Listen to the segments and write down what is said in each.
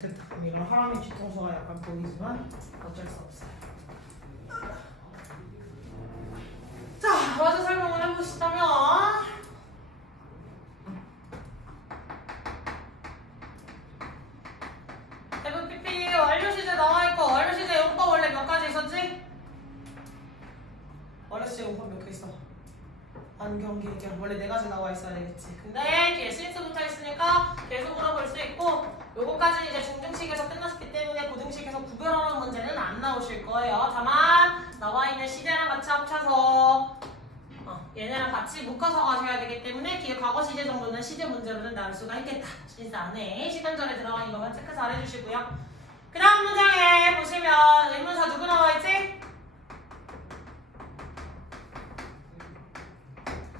됐다. 이건 하람이 뒤통수가 약간 보이지만 어쩔 수 없어요. 자, 마저 설명을 해보시다면 FPP 완료시제 나와있고 완료시제 용법 원래 몇 가지 있었지? 완료시제 용법 몇 개 있어? 안경, 계경 원래 4가지 나와 있어야 되겠지. 근데 뒤에 since 붙어 있으니까 계속 물어볼 수 있고 요거까지는 이제 중등식에서 끝났기 때문에 고등식에서 구별하는 문제는 안 나오실 거예요. 다만 나와 있는 시제랑 같이 합쳐서 얘네랑 같이 묶어서 가셔야 되기 때문에 뒤에 과거 시제 정도는 시제 문제로는 나올 수가 있겠다. 진짜 안에 시간 전에 들어간 이거만 체크 잘 해주시고요. 그 다음 문장에 보시면 의문사 누구 나와 있지?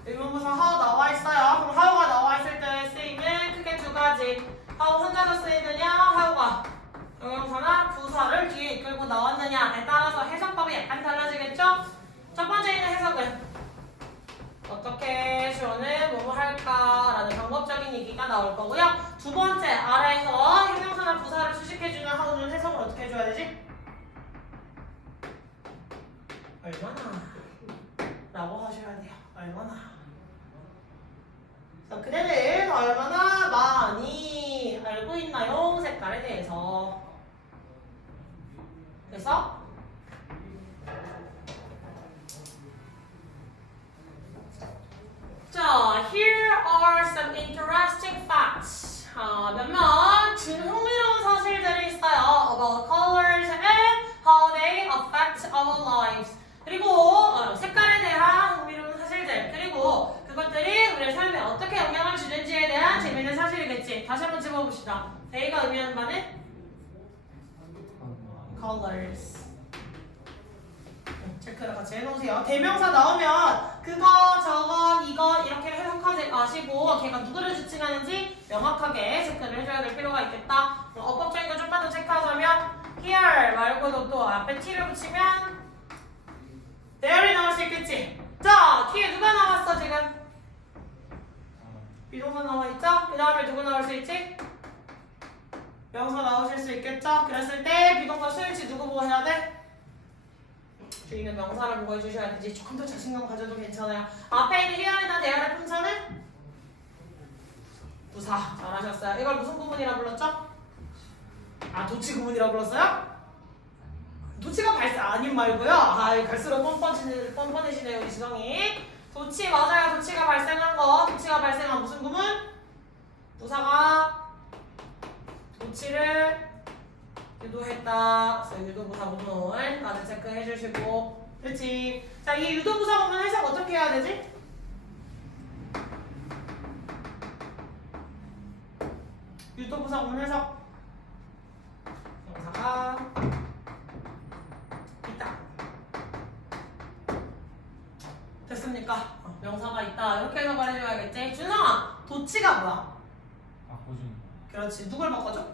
의문부사 how 나와 있어요. 그럼 how가 나와 있을 때 쓰임은 크게 2가지. how 혼자서 쓰이느냐, how가 형용사나 부사를 뒤에 이끌고 나왔느냐에 따라서 해석법이 약간 달라지겠죠? 첫 번째 있는 해석은 어떻게 주어는 뭐뭐 할까라는 방법적인 얘기가 나올 거고요. 두 번째 아래에서 형용사나 부사를 수식해주는 how는 해석을 어떻게 해줘야 되지? 얼마나 라고 하셔야 돼요. 얼마나. 그대는 얼마나 많이 알고 있나요? 색깔에 대해서. 그래서 자, here are some interesting facts. 몇몇 흥미로운 사실들이 있어요. About colors and how they affect our lives. 그리고 색깔에 대한 흥미로운 사실들. 그리고 그것들이 우리의 삶에 어떻게 영향을 주는지에 대한 재미있는 사실이겠지. 다시 한번 짚어봅시다. A가 의미하는 바는 colors. 체크를 같이 해놓으세요. 대명사 나오면 그거, 저거, 이거 이렇게 해석하지 마시고 걔가 누구를 지칭하는지 명확하게 체크를 해줘야 될 필요가 있겠다. 어법적인 거 좀만 더 체크하자면 here 말고도 또 앞에 t를 붙이면 there이 나올 수 있겠지. 자, 뒤에 누가 나왔어 지금? 비동사 나와있죠? 그 다음에 누구 나올 수 있지? 명사 나오실 수 있겠죠? 그랬을 때 비동사 수일치 누구 보고 해야 돼? 주인은 명사를 보고 해주셔야 되지. 조금 더 자신감 가져도 괜찮아요. 앞에 있는 here나 there의 품사는? 부사. 잘하셨어요. 이걸 무슨 구문이라 불렀죠? 도치 구문이라 불렀어요? 도치가 발사 아님 말고요. 갈수록 뻔뻔해지네요 우리 지성이. 도치 맞아요. 도치가 발생한 거. 도치가 발생한 무슨 구문? 부사가 도치를 유도했다. 그래서 유도부사 구문까지 체크해 주시고. 그렇지. 자, 이 유도부사 구문 해석 어떻게 해야 되지? 유도부사 구문 해석. 명사가 있다. 됐습니까? 명사가 있다. 이렇게 해석을 해줘야겠지. 준성아, 도치가 뭐야? 바꿔주는 거. 그렇지. 누굴 바꿔줘?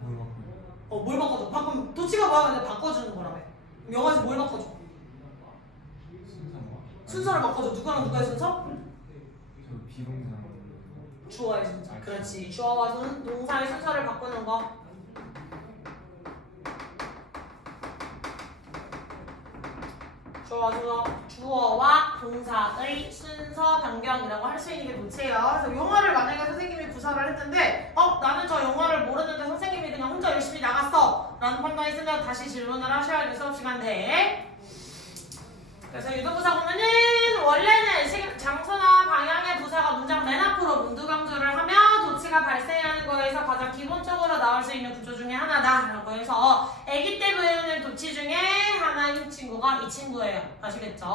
뭘 바꿔요? 뭘 바꿔줘? 방금 도치가 뭐야? 근데 바꿔주는 거라며. 영어에서 뭘 바꿔줘? 순서인가? 순서를 바꿔줘. 누구랑 누구의 순서? 저 비동사. 주어의 순서. 그렇지. 주어와 동사의 순서를 바꾸는 거. 주어와 동사의 순서 변경이라고 할 수 있는 게 도치예요. 그래서 용어를 만약에 선생님이 구사를 했는데 나는 저 용어를 모르는데 선생님이 그냥 혼자 열심히 나갔어 라는 판단했으면 다시 질문을 하셔야 돼. 수업시간 내에. 그래서 유도부사 보면은 원래는 장소나 방향의 부사가 문장 맨 앞으로 문두강조를 하며 도치가 발생하는 거에서 가장 기본적으로 나올 수 있는 구조 중에 하나다 라고 해서 애기 때 배우는 도치 중에 하나인 친구가 이 친구예요. 아시겠죠?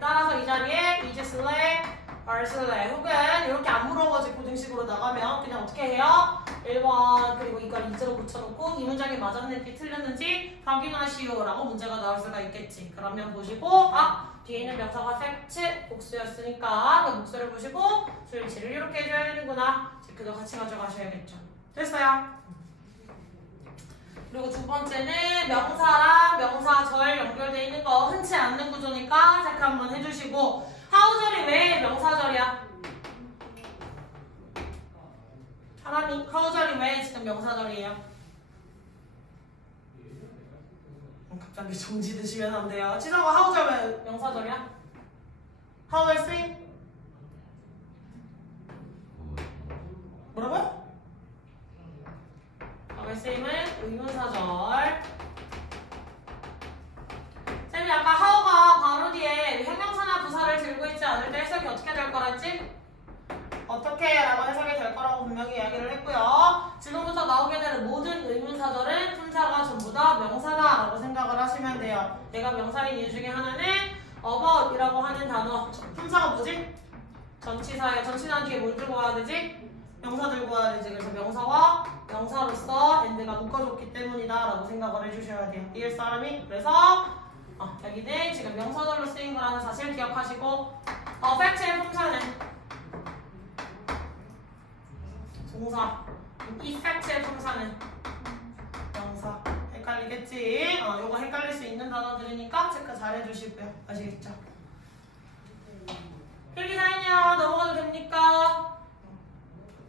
따라서 이 자리에 is sleep, are sleep 혹은 이렇게 안 물어보지 고등식으로 나가면 그냥 어떻게 해요? 1번 그리고 이걸 이제로 붙여놓고 이 문장이 맞았는지 틀렸는지 확인하시오 라고 문제가 나올 수가 있겠지. 그러면 보시고 뒤에 있는 명사가 팩트, 복수였으니까 그 복수를 보시고 수일치를 이렇게 해줘야 되는구나. 체크도 같이 가져가셔야겠죠. 됐어요? 그리고 두 번째는 명사랑 명사절 연결되어 있는 거 흔치 않는 구조니까 체크 한번 해주시고 how절이 왜 명사절이야? 사람이 how절이 왜 지금 명사절이에요? 갑자기 정지 드시면 안 돼요. 지성아 how절 왜 명사절이야? How will sing? 뭐라고요? How will sing은 의문사절. 쌤이 아까 how가 바로 뒤에 형용사나 부사를 들고 있지 않을 때 해석이 어떻게 될 거랬지? 어떻게 라고 해석이 될 거라고 분명히 이야기를 했고요. 지금부터 나오게 되는 모든 의문사절은 품사가 전부 다 명사다라고 생각을 하시면 돼요. 얘가 명사인 이유 중에 하나는 about이라고 하는 단어. 품사가 뭐지? 전치사예요. 전치사 뒤에 뭘 들고 와야 되지? 명사 들고 와야 되지. 그래서 명사와 명사로서 and가 묶어줬기 때문이다 라고 생각을 해주셔야 돼요. 이해 사람이? 그래서 여기는 지금 명사절로 쓰인 거라는 사실 기억하시고 팩트의 품사는 동사, effect의 품사는 명사. 헷갈리겠지? 요거 헷갈릴 수 있는 단어들이니까 체크 잘 해주시고요. 아시겠죠? 필기사인요 넘어가도 됩니까?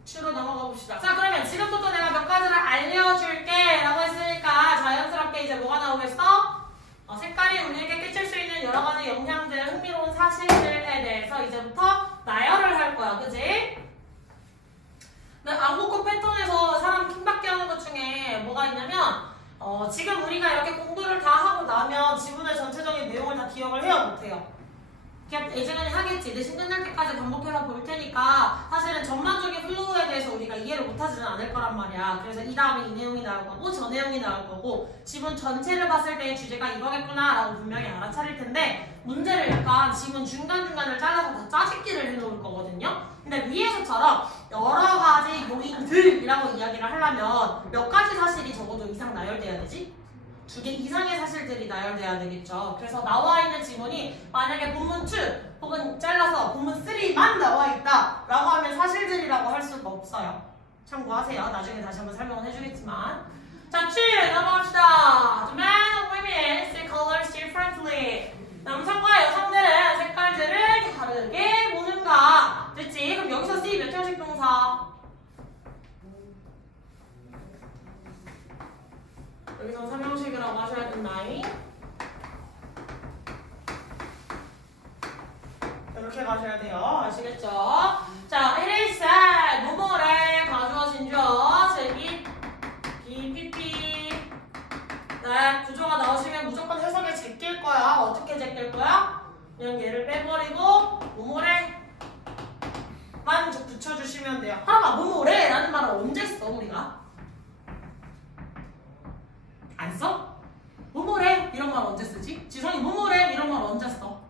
추로 넘어가 봅시다. 자, 그러면 지금부터 내가 몇 가지를 알려줄게 라고 했으니까 자연스럽게 이제 뭐가 나오겠어? 색깔이 우리에게 끼칠 수 있는 여러 가지 영향들, 흥미로운 사실들에 대해서 이제부터 나열을 할 거야. 그지? 안국어 패턴에서 사람 킹받게 하는 것 중에 뭐가 있냐면 지금 우리가 이렇게 공부를 다 하고 나면 지문의 전체적인 내용을 다 기억을 해야 못해요. 그냥 예전에 하겠지. 대신 끝날 때까지 반복해서 볼 테니까 사실은 전반적인 플로우에 대해서 우리가 이해를 못하지는 않을 거란 말이야. 그래서 이 다음에 이 내용이 나올 거고 저 내용이 나올 거고 지문 전체를 봤을 때의 주제가 이거겠구나 라고 분명히 알아차릴 텐데 문제를 약간 지문 중간중간을 잘라서 다 짜집기를 해놓을 거거든요. 근데 위에서처럼 여러 가지 요인들이라고 이야기를 하려면 몇 가지 사실이 적어도 이상 나열돼야 되지? 2개 이상의 사실들이 나열돼야 되겠죠. 그래서 나와 있는 지문이 만약에 본문 2 혹은 잘라서 본문 3만 나와 있다 라고 하면 사실들이라고 할 수가 없어요. 참고하세요. 나중에 다시 한번 설명을 해주겠지만. 자, 7 넘어갑시다. The men and women see colors differently. 남성과 여성들은 색깔들을 다르게 보는가? 됐지? 그럼 여기서 see 몇 형식 동사? 여기서 3형식이라고 하셔야 된다잉. 이렇게 가셔야 돼요. 아시겠죠? 자, it is said. 뭐뭐래 가주어진 줄. 즉, BPP. 네, 구조가 나오시면 무조건 해석에 제낄 거야. 어떻게 제낄 거야? 그냥 얘를 빼버리고 뭐뭐래 만 붙여주시면 돼요. 하나가 뭐뭐래 라는 말을 언제 써 우리가? 안 써? 뭐뭐래 이런 말 언제 쓰지? 지성이 뭐뭐래 이런 말 언제 써?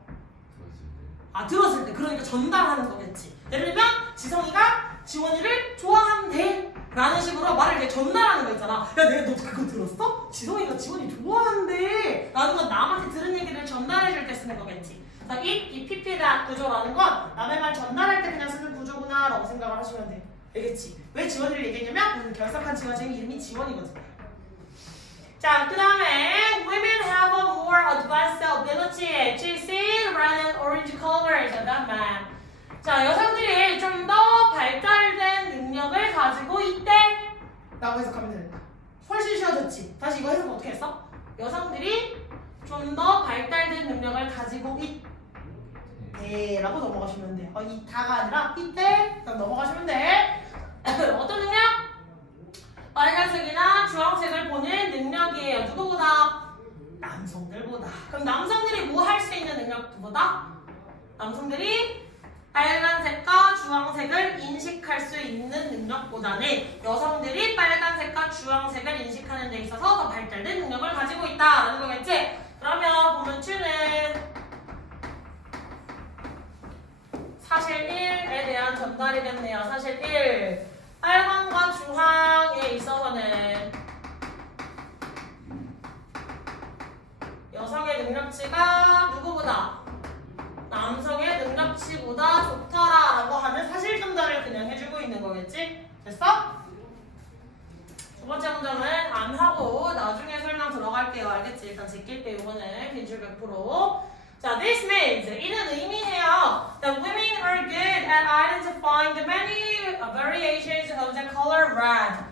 들었을 때. 그러니까 전달하는 거겠지. 예를 들면 지성이가 지원이를 좋아한대 라는 식으로 말을 이렇게 전달하는 거 있잖아. 야, 내가 너 그거 들었어? 지성이가 지원이 좋아한대 라는 건 남한테 들은 얘기를 전달해 줄 때 쓰는 거겠지. 자, 이 PP다 구조라는 건 남의 말 전달할 때 그냥 쓰는 구조구나 라고 생각을 하시면 돼. 알겠지? 왜 지원이를 얘기했냐면 결석한 지원생이 이름이 지원이거든. 자, 그 다음에 women have a more advanced ability to see red and orange colors than men. 자, 여성들이 좀 더 발달된 능력을 가지고 있대 라고 해석하면 된다. 훨씬 쉬워졌지? 다시 이거 해석 어떻게 했어? 여성들이 좀 더 발달된 능력을 가지고 있대 라고 넘어가시면 돼요. 이 다가 아니라 이때 넘어가시면 돼. 어떤 능력? 빨간색이나 주황색을 보는 능력이에요. 누구보다? 남성들보다. 그럼 남성들이 뭐 할 수 있는 능력보다? 남성들이 빨간색과 주황색을 인식할 수 있는 능력보다는 여성들이 빨간색과 주황색을 인식하는 데 있어서 더 발달된 능력을 가지고 있다라는 거겠지? 그러면 보면 2는 사실 1에 대한 전달이겠네요. 사실 1. 빨강과 주황에 있어서는 여성의 능력치가 누구보다? 남성의 능력치보다 좋더라라고 하는 사실 전달을 그냥 해주고 있는 거겠지? 됐어? 두 번째 문장은 안 하고 나중에 설명 들어갈게요. 알겠지? 일단 제낄게 이거는 빈줄 100%. 자, this means 이는 의미해요. The women are good at identifying the many variations of the color red.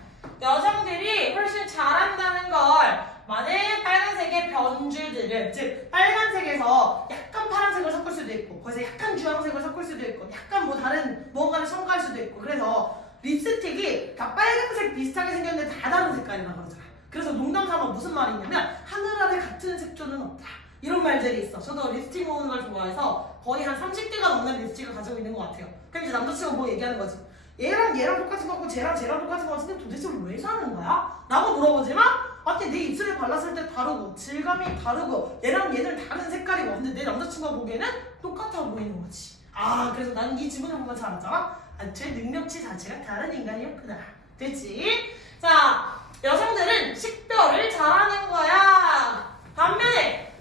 여성들이 훨씬 잘한다는 걸 만약 빨간색의 변주들을, 즉 빨간색에서 약간 파란색을 섞을 수도 있고 거기서 약간 주황색을 섞을 수도 있고 약간 뭐 다른 무언가를 첨가할 수도 있고, 그래서 립스틱이 다 빨간색 비슷하게 생겼는데 다 다른 색깔이라 그러잖아. 그래서 농담삼아 무슨 말이 있냐면 하늘 아래 같은 색조는 없다, 이런 말들이 있어. 저도 립스틱 모으는 걸 좋아해서 거의 한 30개가 넘는 립스틱을 가지고 있는 것 같아요. 그럼 이제 남자친구가 뭐 얘기하는 거지. 얘랑 똑같은 거 같고 쟤랑 똑같은 거 같은데 도대체 왜 사는 거야? 라고 물어보지만 아니 내 입술에 발랐을 때 다르고 질감이 다르고 얘랑 얘는 다른 색깔이고, 근데 내 남자친구가 보기에는 똑같아 보이는 거지. 아, 그래서 나는 이 지문을 보면 잘 알잖아. 아, 제 능력치 자체가 다른 인간이었구나. 됐지? 자, 여성들은 식별을 잘하는 거야. 반면에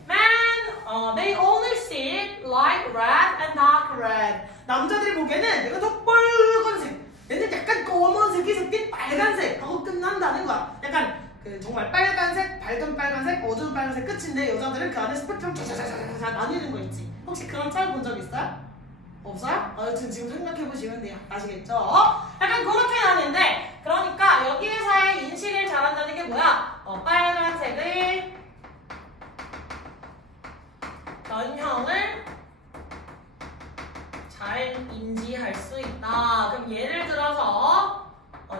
they only see light red and dark red. 남자들이 보기에는 내가 더 빨간색, 얘는 약간 검은색이 섞인 빨간색 하고 끝난다는 거야. 약간 그 정말 빨간색, 밝은 빨간색, 어두운 빨간색 끝인데 여자들은 그 안에 스펙트럼 쫙쫙쫙쫙 나뉘는 거 있지. 혹시 그런 차이 본 적 있어요? 없어요? 지금 생각해보시면 돼요. 아시겠죠? 약간 그렇게 나는데, 그러니까 여기에서의 인식을 잘한다는 게 뭐야? 빨간색의 변형을 잘 인지할 수 있다. 그럼 예를 들어서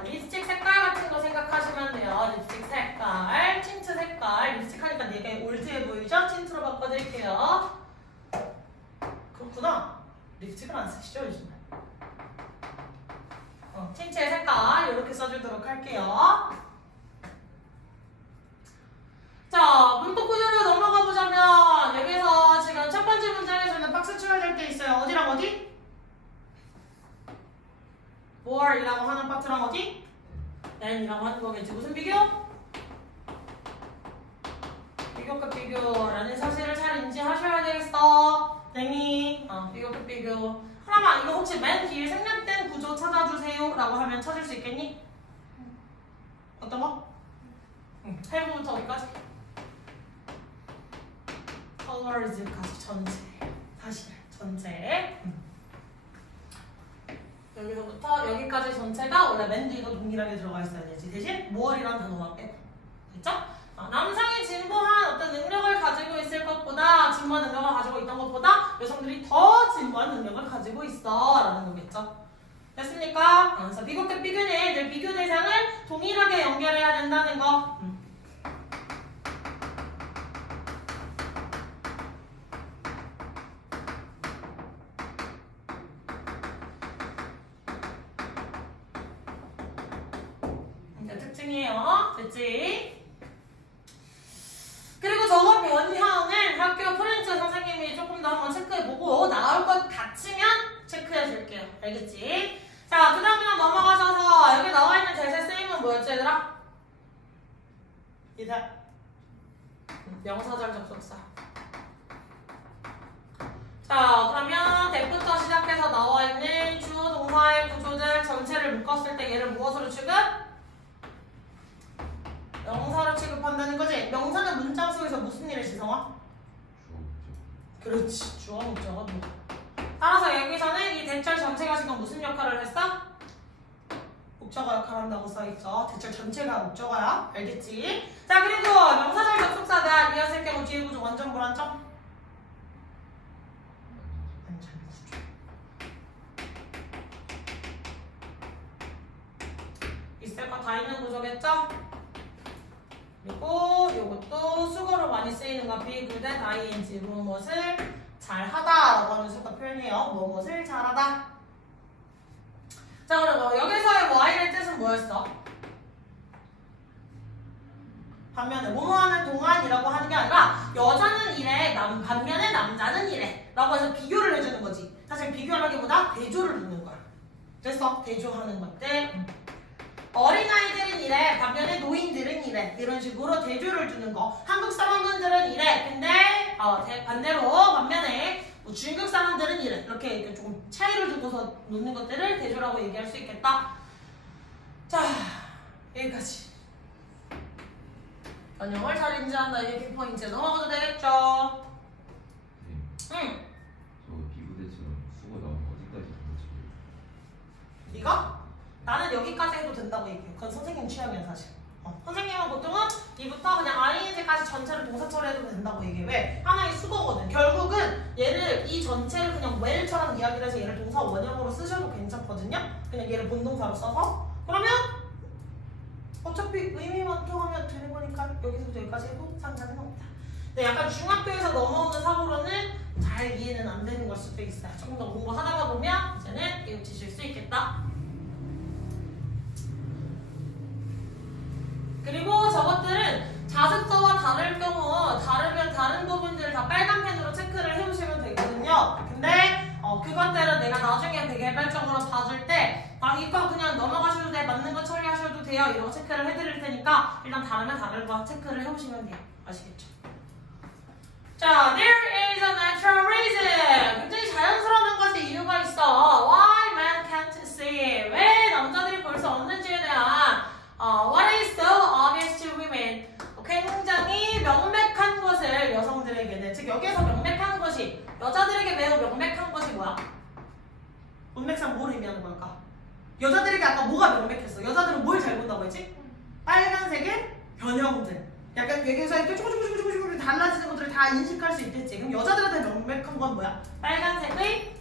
립스틱 색깔 같은 거 생각하시면 돼요. 립스틱 색깔, 틴트 색깔. 립스틱 하니까 되게 올드해 보이죠? 틴트로 바꿔드릴게요. 그렇구나. 립스틱을 안 쓰시죠, 요즘에? 틴트의 색깔 이렇게 써주도록 할게요. 자, 문법 구조로 넘어가 보자면 여기서 지금 첫 번째 문장에서는 박스 쳐야 될 게 있어요. 어디랑 어디? more이라고 하는 파트랑 어디? than이라고 하는 거겠지. 무슨 비교? 비교급 비교라는 사실을 잘 인지하셔야 되겠어. than이 비교급 비교. 하나만 이거 혹시 맨 뒤에 생략된 구조 찾아주세요 라고 하면 찾을 수 있겠니? 어떤 거? 해부부터 어디까지? colors까지 전체. 다시 전체. 여기서부터 여기까지 전체가 원래 맨 뒤에도 동일하게 들어가 있어야 되지. 대신 more이라는 단어만 빼고. 됐죠? 남성이 진보한 어떤 능력을 가지고 있을 것보다, 진보한 능력을 가지고 있던 것보다 여성들이 더 진보한 능력을 가지고 있어 라는 거겠죠. 됐습니까? 그래서 비교급 비교는 늘 비교 대상을 동일하게 연결해야 된다는 거. 특징이에요. 됐지? 그리고 저거 변형은 학교 프렌즈 선생님이 조금 더 한번 체크해보고 나올 것 같으면 체크해줄게요. 알겠지? 자, 그 다음에 넘어가셔서 여기 나와있는 대세 쓰임은 뭐였지, 얘들아? 이다. 명사절 접속사. 자, 그러면 대부터 시작해서 나와있는 주어 동사의 구조들 전체를 묶었을 때 얘를 무엇으로 취급? 명사로 취급한다는 거지. 명사는 문장 속에서 무슨 일을 지성화? 그렇지. 주어 목적어 뭐. 따라서 여기서는 이 대절 전체가 지금 무슨 역할을 했어? 목적어 역할을 한다고 써있죠. 대절 전체가 목적어야. 알겠지? 자, 그리고 명사절 접속사다 이었을 경우 뒤에 구조 완전 불안정? 완전 구조. 있을 거 다 있는 구조겠죠? 그리고 이것도 수거로 많이 쓰이는 거 비교된 ing 무엇을 잘하다 라고 하는 수거 표현이에요. 무엇을 잘하다. 자, 그리고 여기서의 y의 뜻은 뭐였어? 반면에 뭐뭐하는 동안이라고 하는 게 아니라 여자는 이래, 반면에 남자는 이래 라고 해서 비교를 해주는 거지. 사실 비교하기보다 대조를 두는 거야. 그래서 대조하는 것들. 어린아이들은 이래, 반면에 노인들은 이래. 이런 식으로 대조를 두는 거. 한국 사람들은 이래. 근데 반대로 반면에 뭐 중국 사람들은 이래. 이렇게 조금 차이를 두고서 놓는 것들을 대조라고 얘기할 수 있겠다. 자, 여기까지. 변형을 잘 인지한다. 이게 빅포인트 넘어가도 되겠죠? 네. 저 비교대처럼 수고 나오면 어디까지 이거? 나는 여기까지 해도 된다고 얘기해요. 그건 선생님 취향이야 사실. 선생님은 보통은 이부터 그냥 ing까지 전체를 동사 처리해도 된다고 얘기해. 왜? 하나의 수거거든. 결국은 얘를 이 전체를 그냥 well처럼 이야기를 해서 얘를 동사 원형으로 쓰셔도 괜찮거든요. 그냥 얘를 본동사로 써서. 그러면 어차피 의미만 통하면 되는 거니까 여기서부터 여기까지 해도 상관은 없다. 근데 약간 중학교에서 넘어오는 사고로는 잘 이해는 안 되는 걸 수도 있어요. 조금 더 공부하다가 보면 이제는 깨우치실 수 있겠다. 그리고 저것들은 자습서와 다를 경우 다르면 다른 부분들을 다 빨간 펜으로 체크를 해주시면 되거든요. 근데 그것들은 내가 나중에 되게 개별적으로 봐줄 때 이거 그냥 넘어가셔도 돼, 맞는 거 처리하셔도 돼요, 이런 거 체크를 해드릴 테니까 일단 다르면 다른 거 체크를 해보시면 돼요. 아시겠죠? 자, there is a natural reason. 굉장히 자연스러운 것이 이유가 있어. Why men can't see? 왜 남자들이 볼 수 없는지에 대한 what is so obvious to women? 굉장히 명백한 것을 여성들에게는, 즉 여기에서 명백한 것이 여자들에게 매우 명백한 것이 뭐야? 문맥상 뭘 의미하는 걸까? 여자들에게 아까 뭐가 명백했어? 여자들은 뭘 잘 본다고 했지? 빨간색의 변형들. 약간 여기서 이렇게 조금조금 달라지는 것들을 다 인식할 수 있겠지. 그럼 여자들한테 명백한 건 뭐야? 빨간색의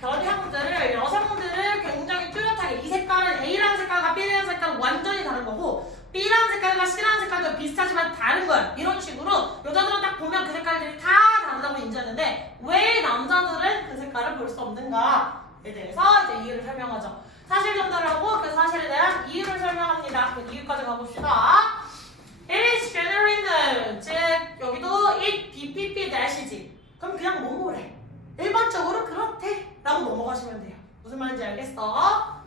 변형들을 여성들을 굉장히 뚜렷하게, 이 색깔은 A라는 색깔과 B라는 색깔은 완전히 다른 거고 B라는 색깔과 C라는 색깔도 비슷하지만 다른 거야. 이런 식으로 여자들은 딱 보면 그 색깔들이 다 다르다고 인지하는데 왜 남자들은 그 색깔을 볼 수 없는가에 대해서 이제 이유를 설명하죠. 사실 전달을 하고 그 사실에 대한 이유를 설명합니다. 그 이유까지 가봅시다. It is generally known. 즉 여기도 it BPP-이지. 그럼 그냥 뭐뭐래. 일반적으로 그렇대 라고 넘어가시면 돼요. 무슨 말인지 알겠어?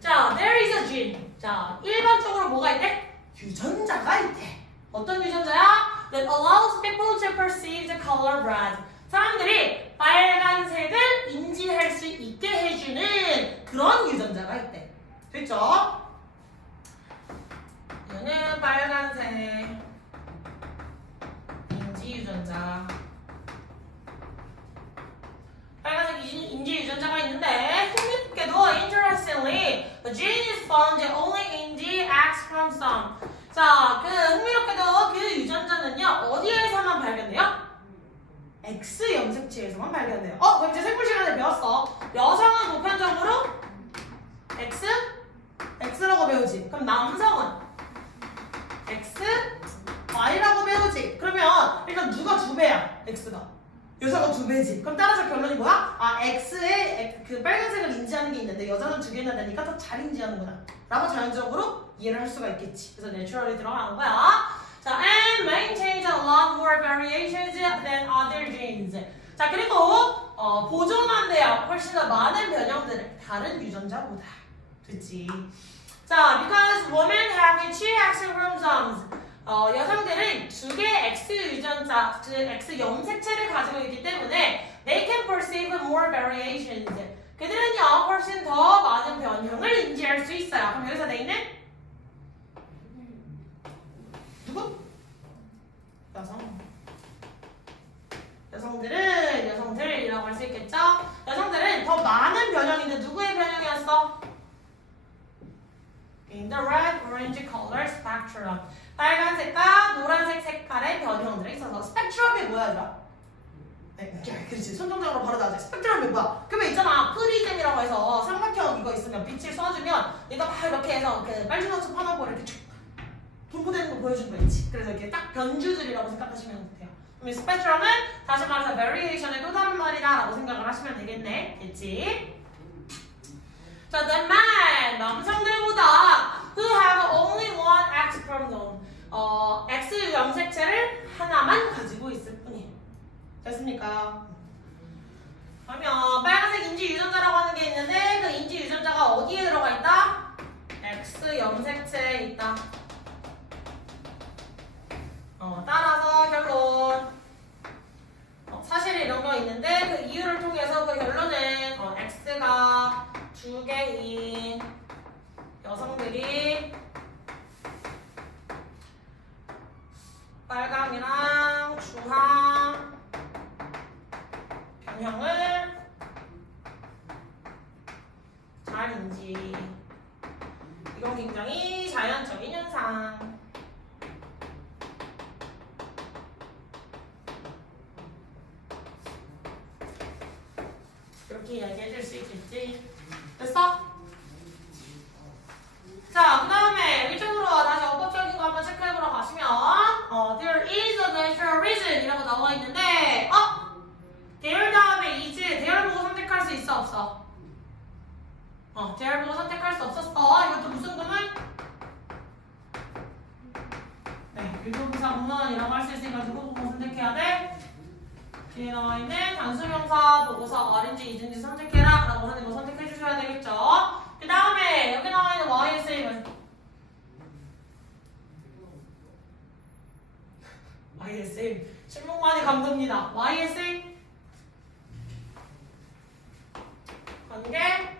자, there is a gene. 자, 일반적으로 뭐가 있대? 유전자가 있대. 어떤 유전자야? That allows people to perceive the color red. 사람들이 빨간색을 인지할 수 있게 해주는 그런 유전자가 있대. 됐죠? 얘는 빨간색 인지 유전자. 빨간색 인지 유전자가 있는데 흥미롭게도 interestingly, the gene is found only in the X chromosome. 자, 그 흥미롭게도 그 유전자는요 어디에서만 발견돼요? X 염색체에서만 발견돼요. 그럼 이제 생물 시간에 배웠어. 여성은 보편적으로 X라고 배우지. 그럼 남성은 X, Y라고 배우지. 그러면 일단 누가 2배야? X가. 여자가 2배지. 그럼 따라서 결론이 뭐야? X의 그 빨간색을 인지하는 게 있는데 여자는 2개나 되니까 더 잘 인지하는구나 라고 자연적으로 이해를 할 수가 있겠지. 그래서 내추럴이 들어가는 거야. 자, and maintains a lot more variations than other genes. 자, 그리고 보존한대요. 훨씬 더 많은 변형들을 다른 유전자보다. 됐지? 자, because women have 2 X chromosomes. 여성들은 2개의 X 유전자, 즉 X 염색체를 가지고 있기 때문에 they can perceive more variations. 그들은요 훨씬 더 많은 변형을 인지할 수 있어요. 그럼 여기서 they는 누구? 여성들이라고 할 수 있겠죠? 여성들은 더 많은 변형인데 누구의 변형이었어? In the red, orange color spectrum. 빨간색과 노란색 색깔의 변형들이 있어서 스펙트럼이 뭐야? 그렇지. 손동작으로 바로 나오지. 스펙트럼이 뭐야? 그러면 있잖아. 프리즘이라고 해서 삼각형 이거 있으면 빛을 쏴주면 얘가 막 이렇게 해서 그 빨주노트 파놓고 이렇게 쭉 분포되는 거 보여주는 거 있지. 그래서 이렇게 딱 변주들이라고 생각하시면 돼요. 그럼 스펙트럼은 다시 말해서 variation의 또 다른 말이다 라고 생각을 하시면 되겠네. 됐지? 자, the man, 남성들보다 who have only one X chromosome. X 염색체를 하나만 가지고 있을 뿐이에요. 됐습니까? 그러면 빨간색 인지 유전자라고 하는 게 있는데 그 인지 유전자가 어디에 들어가 있다? X 염색체에 있다. 따라서 결론. 사실 이런 거 있는데 그 이유를 통해서 그 결론은 X가 2개인 여성들이 빨강이랑 주황 변형을 굉장히 자연적인 현상. 이렇게 이야기해줄 수 있겠지. 됐어? 자, 그 다음에 이쪽으로 다시 어법적인 거 한번 체크해보러 가시면 there is a natural reason 이라고 나와 있는데 there 다음에 is, there 보고 선택할 수 있어 없어? there 보고 선택할 수 없었어. 이것도 무슨 구문? 네, 유도부사 구문이라고 할 수 있으니까 누구 보고 선택해야 돼? 뒤에 나와 있는 단수명사 보고서 어린지 이든지 선택해라 라고 하는 거 선택해 주셔야 되겠죠. 그 다음에 여기 나와 있는 YSA는 YSA 신문관이 감독니다. YSA 관계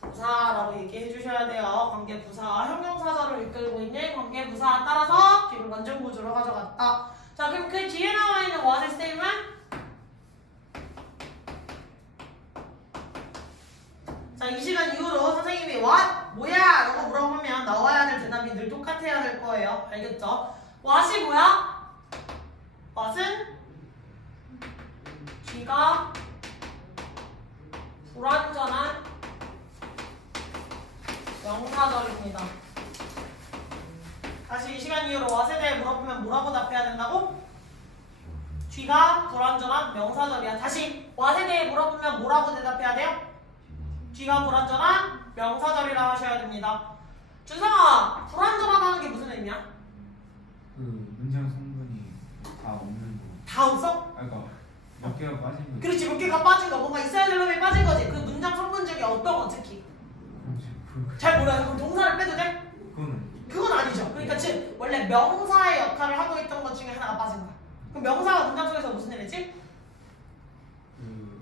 부사라고 얘기해 주셔야 돼요. 관계 부사 형용사절을 이끌고 있는 관계 부사 따라서 뒤로 완전 구조로 가져갔다. 자, 그럼 그 뒤에 나와 있는 YSA는 자, 이 시간 이후로 선생님이 what? 뭐야? 라고 물어보면 나와야 될 대답이 늘 똑같아야 될 거예요. 알겠죠? what이 뭐야? what은 G가 불완전한 명사절입니다. 다시 이 시간 이후로 what에 대해 물어보면 뭐라고 답해야 된다고? G가 불완전한 명사절이야. 다시 what에 대해 물어보면 뭐라고 대답해야 돼요? G가 불완전한 명사절이라 하셔야 됩니다. 준성아, 불완전하다는 게 무슨 의미야? 그 문장 성분이 다 없는 거. 다 없어? 그러니까 몇 개가 빠진 거. 그렇지, 몇 개가 빠진 거. 뭔가 있어야 될 놈이 빠진 거지. 그 문장 성분 중에 어떤 거 특히? 잘 몰라요. 그럼 동사를 빼도 돼? 그건 아니죠. 그러니까 즉 원래 명사의 역할을 하고 있던 것 중에 하나가 빠진 거야. 그럼 명사가 문장 속에서 무슨 일 했지? 그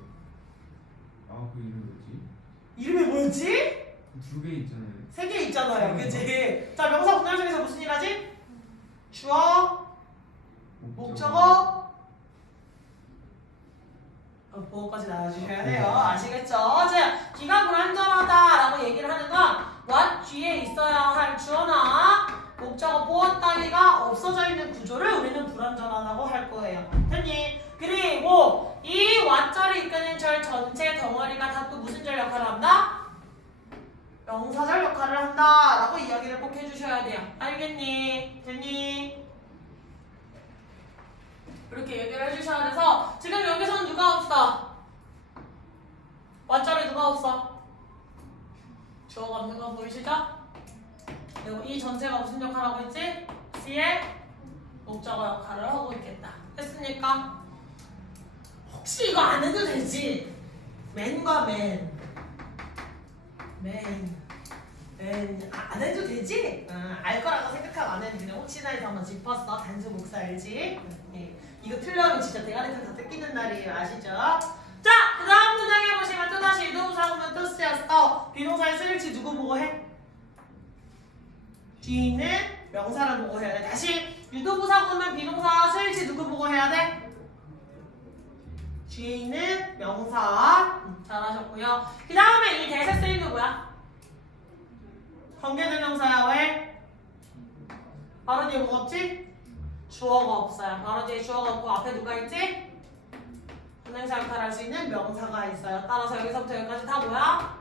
이름 뭐지? 이름이 뭐였지? 두 개 있잖아요. 세 개 있잖아요. 그치? 자, 명사 문장 중에서 무슨 일 하지? 주어, 목적어, 보호까지 나와주셔야 돼요. 아시겠죠? 자, G가 불완전하다라고 얘기를 하는 건 what G에 있어야 할 주어나 목적어 보호 따위가 없어져 있는 구조를 우리는 불완전하다고 할 거예요. 됐니? 그리고 이 what절을 이끄는 절 전체 덩어리가 다 또 무슨 절 역할을 한다? 명사절 역할을 한다 라고 이야기를 꼭 해주셔야 돼요. 알겠니? 됐니? 이렇게 얘기를 해주셔야 돼서 지금 여기서는 누가 없어? what절에 누가 없어? 주어가 없는 거 보이시죠? 그리고 이 전체가 무슨 역할을 하고 있지? C의 목적어 역할을 하고 있겠다. 됐습니까? 혹시 이거 안 해도 되지? man과 man 안 해도 되지? 알 거라고 생각하고 안 해도 그냥 혹시나 해서 한번 짚었어. 단수 목사 알지? 이거 틀려면 진짜 대가리털 다 뜯기는 날이에요. 아시죠? 자, 그 다음 문장에 보시면 또다시 유도부사 보면 또 쓰였어. 비동사의 쓰일치 누구 보고 해? 뒤에 있는 명사를 보고 해야 돼. 다시 유도부사 보면 비동사 쓰일치 누구 보고 해야 돼? 뒤에 있는 명사. 잘하셨고요. 그 다음에 이 대세 쓰임은 뭐야? 관계대명사야. 왜? 바로 뒤에 뭐가 없지? 주어가 없어요. 바로 뒤에 주어가 없고 앞에 누가 있지? 분행사 역할을 할 수 있는 명사가 있어요. 따라서 여기서부터 여기까지 다 뭐야?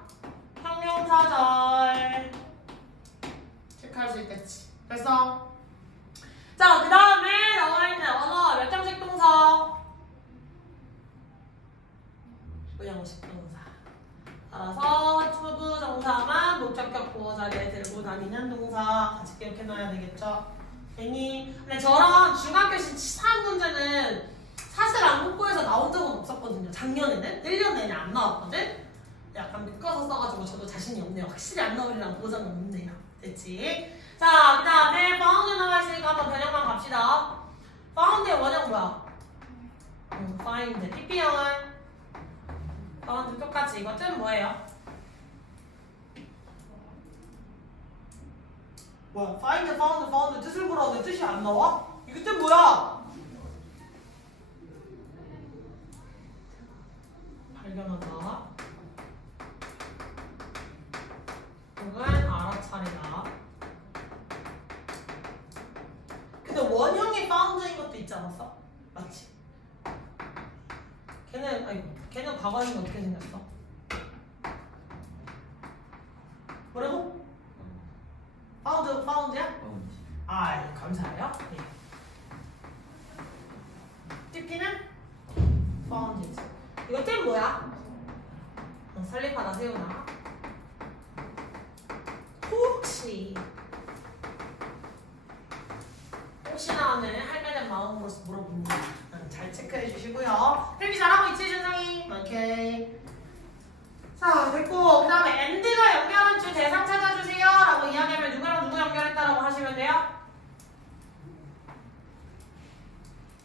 형용사절. 체크할 수 있겠지. 됐어? 자, 그 다음에 나와 있는 언어 몇 장식 동사? 부양식 동사. 따라서 투부 정사만 목적격 보호 자리에 들고 다니는 동사 같이 기억해놔야 되겠죠? 괜히 근데 저런 중학교 시사 문제는 사실 안국고에서 나온 적은 없었거든요. 작년에는 1년 내내 안 나왔거든. 약간 묶어서 써가지고 저도 자신이 없네요. 확실히 안 나오리랑 보장은 없네요. 됐지? 자, 그 다음에 found 나와 있으니까 한번 변형만 갑시다. found의 원형 뭐야? find. PP형은 found 똑같이. 이거 뜻 뭐예요? 뭐야? find, found 뜻을 물었는데 뜻이 안 나와? 이거 뜻 뭐야? 발견하다. 혹은 알아내다. 근데 원형이 found인 것도 있지 않았어? 맞지? 걔는 과거형이 어떻게 생겼어? 뭐라고? found야? 아, 감사해요. 네. TP는 found이지. 이거 템 뭐야? 설립하다 세우나. 혹시나 하는 할매된 마음으로서 물어봅니다. 잘 체크해 주시고요. 필기 잘하고 있지, 준성이? 오케이. 자, 됐고. 그 다음에 and가 연결한 주 대상 찾아주세요 라고 이야기하면 누구랑 누구 연결했다라고 하시면 돼요.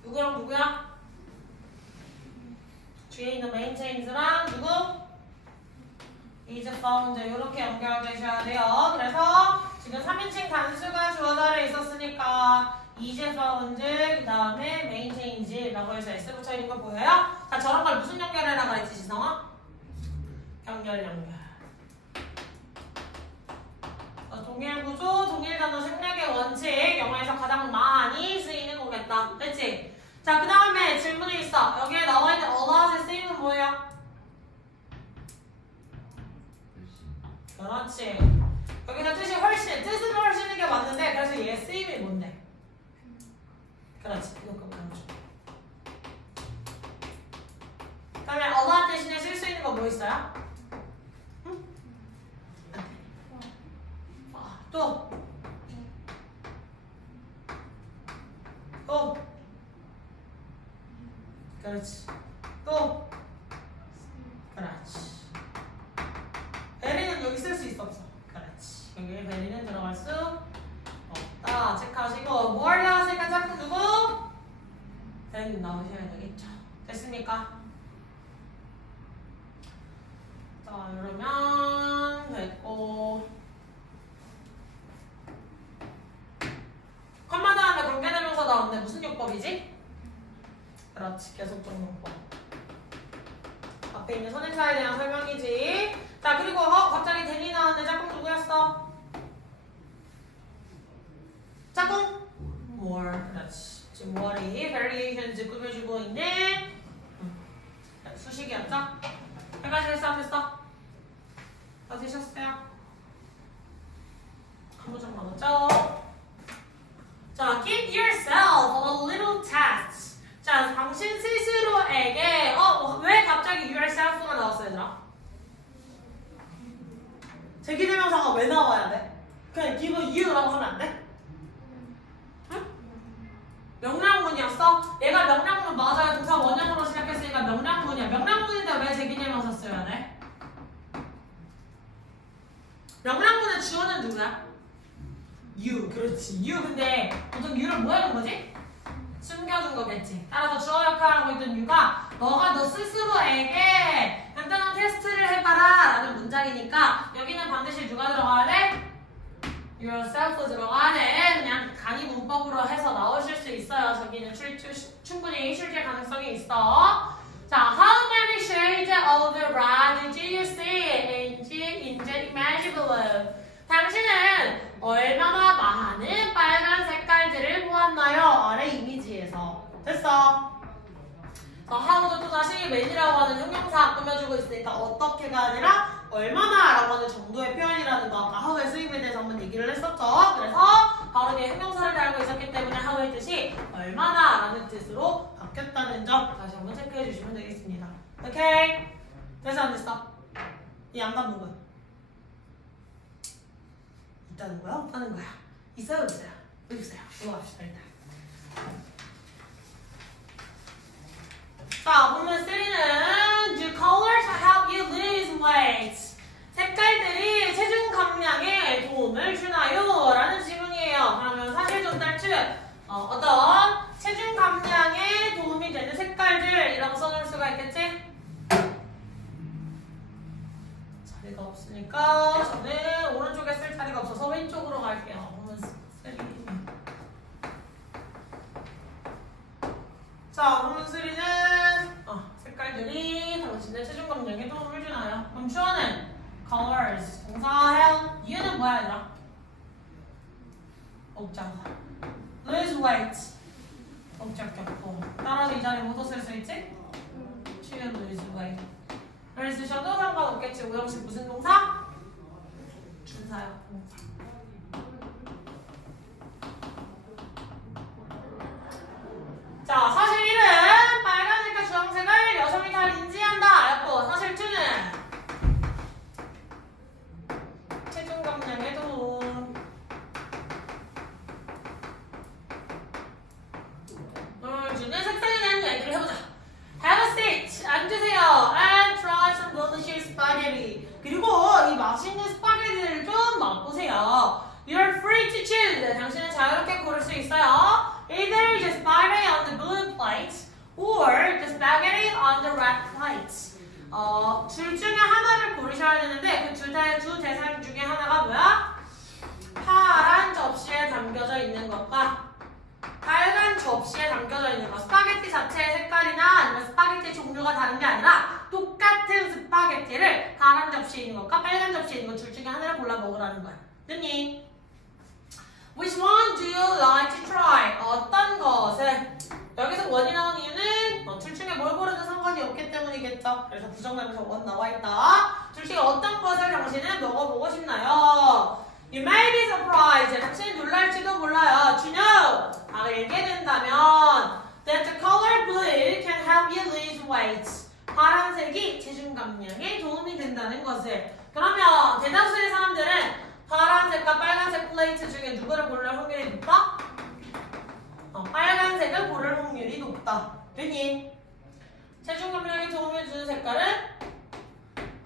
누구랑 누구야? 뒤에 있는 maintains랑 누구? is found 이렇게 연결되셔야 돼요. 그래서 지금 3인칭 단수가 주어져 아래 있었으니까 is found 그 다음에 maintains 라고 해서 s 붙여 있는 거 보여요? 자, 저런 걸 무슨 연결해라 그랬지, 지성아? 연결. 동일 구조, 동일 단어 생략의 원칙, 영어에서 가장 많이 쓰이는 거겠다. 됐지? 자, 그 다음에 질문이 있어. 여기에 나와 있는 allows 쓰임은 뭐예요? 그렇지. 여기서 뜻이 훨씬, 뜻은 훨씬인 게 맞는데, 그래서 얘 쓰임이 뭔데? 그렇지. 이거 그렇죠. 그 다음에 allow 대신에 쓸 수 있는 거 뭐 있어요? 응? 또. 그렇지. 또. 그렇지. 베리는 여기 쓸 수 있어 없어? 그렇지. 여기 베리는 들어갈 수 없다. 체크하시고 뭘 나왔으니까 짝꿍 누구? 베리는 나오셔야 되겠죠. 됐습니까? 자, 이러면 됐고 컴마 다음에 관계대명사 나오는데 무슨 요법이지? 그렇지. 계속적용법. 앞에 있는 선행사에 대한 설명이지. 자, 그리고 갑자기 데니 나왔는데 짝꿍 누구였어? 짝꿍? more. 그렇지. 지금 more이 variations 꾸며주고 있는 수식이었죠? 해가지고 했어 안 했어? 다 되셨어요? 한 문장 남았죠? 자, give yourself a little test. 자, 당신 스스로에게 왜 갑자기 yourself가 나왔어, 얘들아? 제기대명사가 왜 나와야 돼? 그냥 give you라고 하면 안 돼? 응? 명랑문이었어? 얘가 명랑문 맞아요. 동사 원형으로 시작했으니까 명랑문이야. 명랑문인데 왜 제기대명사 써야 돼? 명랑문의 주어는 누구야? you. 그렇지. you. 근데 보통 you를 뭐 하는 거지? 숨겨둔 거겠지. 따라서 주어 역할을 하고 있던 you가 너가 너 스스로에게 간단한 테스트를 해봐라 라는 문장이니까 여기는 반드시 누가 들어가야 돼? yourself 들어가야 돼. 그냥 간이 문법으로 해서 나오실 수 있어요. 저기는 충분히 출제 가능성이 있어. 자, how many shades of red did you see in the imaginable? 당신은 얼마나 많은 빨간 색깔들을 보았나요? 아래 이미지에서. 됐어. 자, how도 또다시 man이라고 하는 형용사 꾸며주고 있으니까 어떻게가 아니라 얼마나 라고 하는 정도의 표현이라는 거 아까 how의 수입에 대해서 한번 얘기를 했었죠. 그래서 바로 뒤에 형용사를 달고 있었기 때문에 how의 뜻이 얼마나 라는 뜻으로 바뀌었다는 점 다시 한번 체크해 주시면 되겠습니다. 오케이? 됐어 안 됐어? 이 양감 부분 있다는 거야? 없다는 거야? 있어요 없어요? 없어요. 이거 합시다 일단. 자, 보면 3는 Do colors help you lose weight? 색깔들이 체중 감량에 도움을 주나요? 라는 질문이에요. 그러면 사실 전달추 어떤 체중 감량에 도움이 되는 색깔들이라고 써놓을 수가 있겠지? 자리가 없으니까 저는 오른쪽에 쓸 자리가 없어서 왼쪽으로 갈게요. 보면 3. 자, 보면 3는 색깔들이 당신의 체중 감량에 도움을 주나요? 그럼 주어는 colors, 동사 help, 이유는 뭐야 얘들아? 없잖아. lose weight. 목적격보. 따라서 이 자리에 뭐도 쓸 수 있지? To lose weight. 를 쓰셔도 상관없겠지. 오형식 무슨 동사? 준사역 동사. 자, 사실 1은 빨간색과 주황색을 여성이 잘 인지한다. 였고, 사실 2는 체중 감량에 도움. 주는 색상에 대한 얘기를 해보자. Have a seat. 앉으세요. And try some delicious spaghetti. 그리고 이 맛있는 스파게티를 좀 맛보세요. You're free to choose. 당신은 자유롭게 고를 수 있어요. Either the spaghetti on the blue plate or the spaghetti on the red plate. 둘 중에 하나를 고르셔야 되는데 그 두 대상 중에 하나가 뭐야? 파란 접시에 담겨져 있는 것과 빨간 접시에 담겨져 있는 것. 스파게티 자체의 색깔이나 아니면 스파게티 종류가 다른 게 아니라 똑같은 스파게티를 파란 접시에 있는 것과 빨간 접시에 있는 것 둘 중에 하나를 골라 먹으라는 거야. 됐니? Which one do you like to try? 어떤 것을? 여기서 원이 나온 이유는 둘 중에 뭘 고르든 상관이 없기 때문이겠죠. 그래서 부정답에서 원 나와 있다. 둘 중에 어떤 것을 당신은 먹어보고 싶나요? You may be surprised. 당신이 놀랄지도 몰라요. To know. 알게 된다면 that the color blue can help you lose weight. 파란색이 체중 감량에 도움이 된다는 것을. 그러면 대다수의 사람들은 파란색과 빨간색 플레이트 중에 누구를 고를 확률이 높다? 빨간색을 고를 확률이 높다. 됐니? 체중 감량에 도움을 주는 색깔은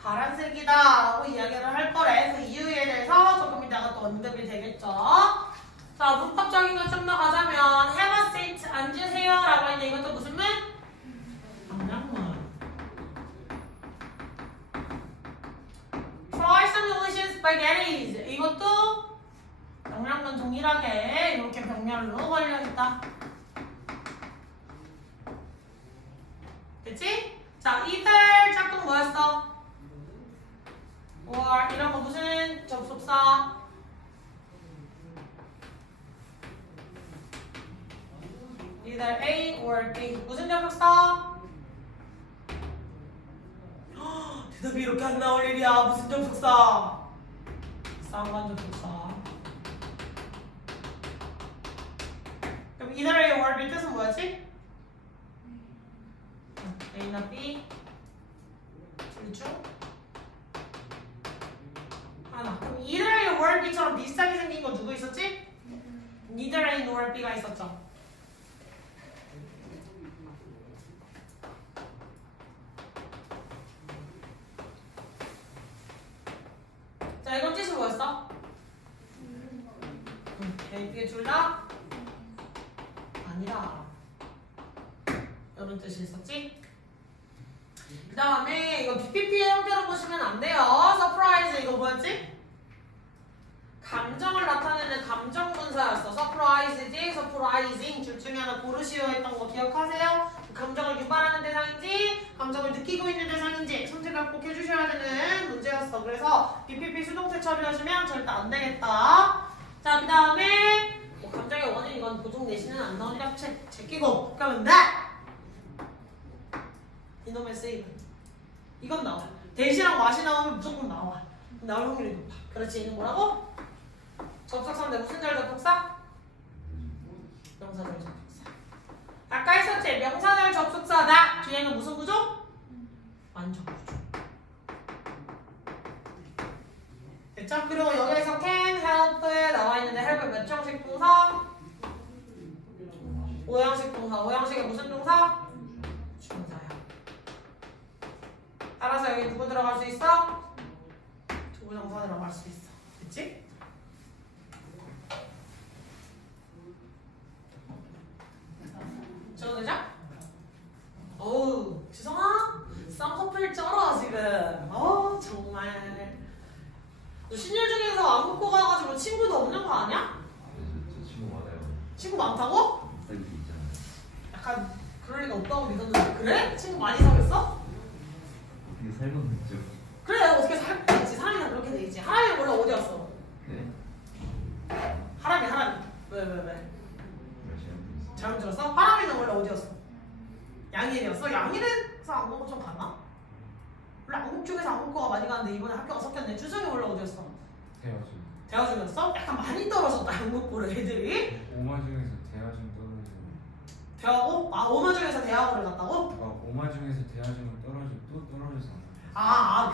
파란색이다 라고 이야기를 할 거래. 그 이유에 대해서 조금 이따가 또 언급이 되겠죠. 자, 문법적인 것 좀 더 가자면 have a seat, 앉으세요 라고 했는데 이것도 무슨 문? 방향문. Try some delicious spaghettis. 이것도 방향문 동일하게 이렇게 병렬로 걸려있다. 됐지? 자, 이들 짝꿍 뭐였어? or 이런 거 무슨 접속사? either A or B. 무슨 접속사? 대답이 이렇게 안 나올 일이야. 무슨 접속사? 쌍관 접속사. 그럼 either A or B 뜻은 뭐였지? A나 B 둘 중 하나. 그럼 either A or B처럼 비슷하게 생긴 거 누구 있었지? neither A nor B가 있었죠. 자, 이건 뜻이 뭐였어? A, B 둘 다? 아니라 이런 뜻이 있었지? 그 다음에 이거 BPP의 형태로 보시면 안 돼요. 서프라이즈 이거 뭐였지? 감정을 나타내는 감정 분사였어. 서프라이즈지, 서프라이징 둘 중에 하나 고르시오 했던 거 기억하세요? 감정을 유발하는 대상인지 감정을 느끼고 있는 대상인지 선택을 꼭 해주셔야 되는 문제였어. 그래서 BPP 수동태 처리하시면 절대 안 되겠다. 자, 그 다음에 뭐 감정의 원인 이건 보통 내신은 안 나오니까 제끼고 그러면 that 이놈의 세이브 이건 나와. 대시랑 맛이 나오면 무조건 나와. 나올 확률이 높아. 그렇지. 이는 뭐라고? 접속사인데 무슨 절 접속사? 명사절 접속사. 아까 했었지? 명사절 접속사다. 뒤에는 무슨 구조? 완전 구조. 됐죠? 그리고 여기에서 can, help에 나와 있는데 help 몇 형식 동사? 5형식 동사. 5형식에 무슨 동사? 중사야. 따라서 여기 누구 들어갈 수 있어? 두부정사 들어갈 수 있어. 됐지? 적어되죠? 어우, 지성아? 쌍꺼풀 쩔어 지금. 정말. 너 신일 중에서 안 먹고 가가지고 친구도 없는 거 아니야? 저 친구 많아요. 친구 많다고? 여기 있잖아요. 약간 그럴 리가 없다고 믿었는데. 그래? 친구 많이 사귀었어? 어떻게 살건 됐죠? 그래, 어떻게 살고 있지. 사람이 다 그렇게 돼 있지. 하람이 원래 어디 갔어? 네? 하람이. 왜? 러시아. 잘못 들었어? 하람이는 원래 어디였어? 양일이었어? 양일에서 안국어 좀 갔나? 원래 안국 쪽에서 안국어가 많이 가는데 이번에 학교가 섞였네. 준성이 원래 어디였어? 대화중. 대화중이었어? 약간 많이 떨어졌다 한국고를 애들이. 오마 중에서 대화중 떨어지고. 대화고? 아 오마 중에서 대화고를 갔다고? 오마 중에서 대화중은 떨어지고 또 떨어져서.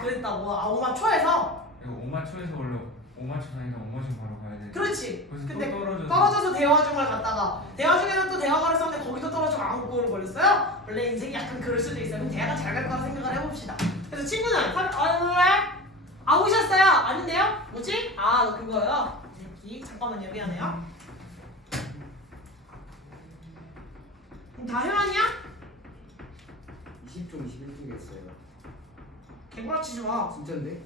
그랬다고? 오마 초에서? 이거 오마 초에서 원래 오마 초가 아니라 오마 중 바로 가야 돼. 그렇지. 그래서 근데 또 떨어져서 대화중을 갔다가 대화중에서 또 대화고를 썼는데 거기도 떨어지고 안국고를 걸렸어요? 원래 인생이 약간 그럴 수도 있어요. 그럼 대화가 잘 갈 거라 생각을 해봅시다. 그래서 친구는 왜? 오셨어요? 아닌데요? 뭐지? 그거요. 이 새끼 잠깐만요. 미안해요. 다 해왔냐? 20종 21종 했어요. 개구라치지 마. 진짠데?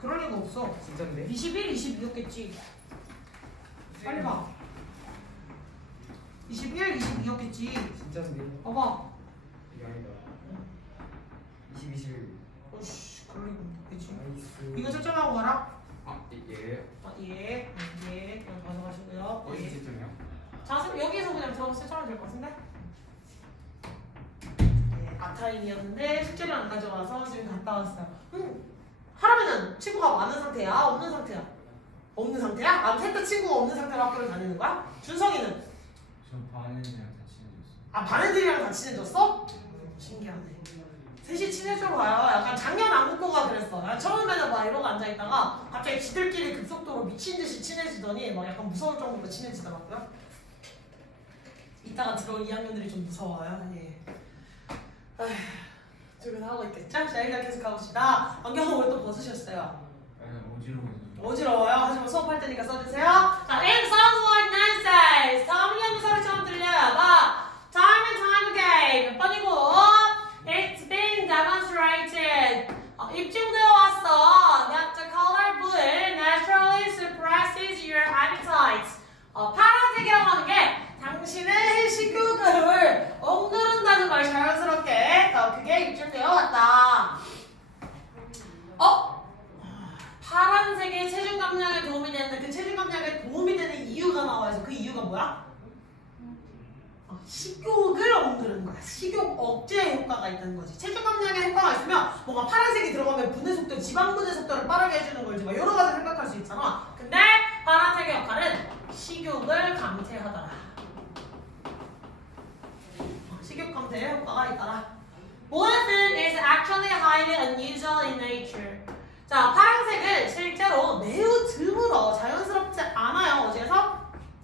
그럴 리가 없어. 진짠데? 21, 22였겠지. 빨리 봐. 21, 22였겠지. 진짠데? 봐봐. 이게 아니다. 21. 어씨, 그럴 리가 없겠지. 나이스. 이거 채점하고 가라. 예. 예. 그냥 가져가시고요. 어디 예. 채점이요? 자, 여기서 그냥 들어가서 채점하면 될 것 같은데? 아타임이었는데 숙제를 안 가져와서 지금 갔다 왔어요. 하람이는 친구가 많은 상태야? 없는 상태야? 없는 상태야? 셋 다 친구가 없는 상태로 학교를 다니는 거야? 준성이는? 전 반애들이랑 다 친해졌어. 반 애들이랑 다 친해졌어? 신기하네. 셋이 친해져 봐요. 약간 작년 안국고가 그랬어. 처음에는 막 이러고 앉아있다가 갑자기 지들끼리 급속도로 미친듯이 친해지더니 막 약간 무서울 정도로 친해지더라고요. 이따가 들어올 2학년들이 좀 무서워요. 예. 저기서 하고 있겠죠? 자, 일단 계속 가봅시다. 안경을 왜 또 벗으셨어요? 어지러워서. 어지러워요? 하지만 수업할 테니까 써주세요. 자, in songs like Nancy's. 다음 연구 소리처럼 들려요. 봐. Time and time again. 몇 번이고? It's been demonstrated. 입증되어 왔어. That the color blue naturally suppresses your appetite. 파란색이라고 하는 게 당신의 식욕을 억누른다는 걸 자연스럽게 그게 입증되어 왔다. 파란색의 체중 감량에 도움이 되는데 그 체중 감량에 도움이 되는 이유가 나와서 그 이유가 뭐야? 식욕을 억누르는 거야. 식욕 억제 효과가 있다는 거지. 체중 감량에 효과가 있으면 뭔가 파란색이 들어가면 분해 속도, 지방 분해 속도를 빠르게 해주는 걸지 막 여러 가지 생각할 수 있잖아. 근데 파란색의 역할은 식욕을 감퇴하더라. 식욕 감퇴에 효과가 있더라. Boyfriend is actually highly unusual in nature. 자, 파란색은 실제로 매우 드물어 자연스럽지 않아요. 어디에서?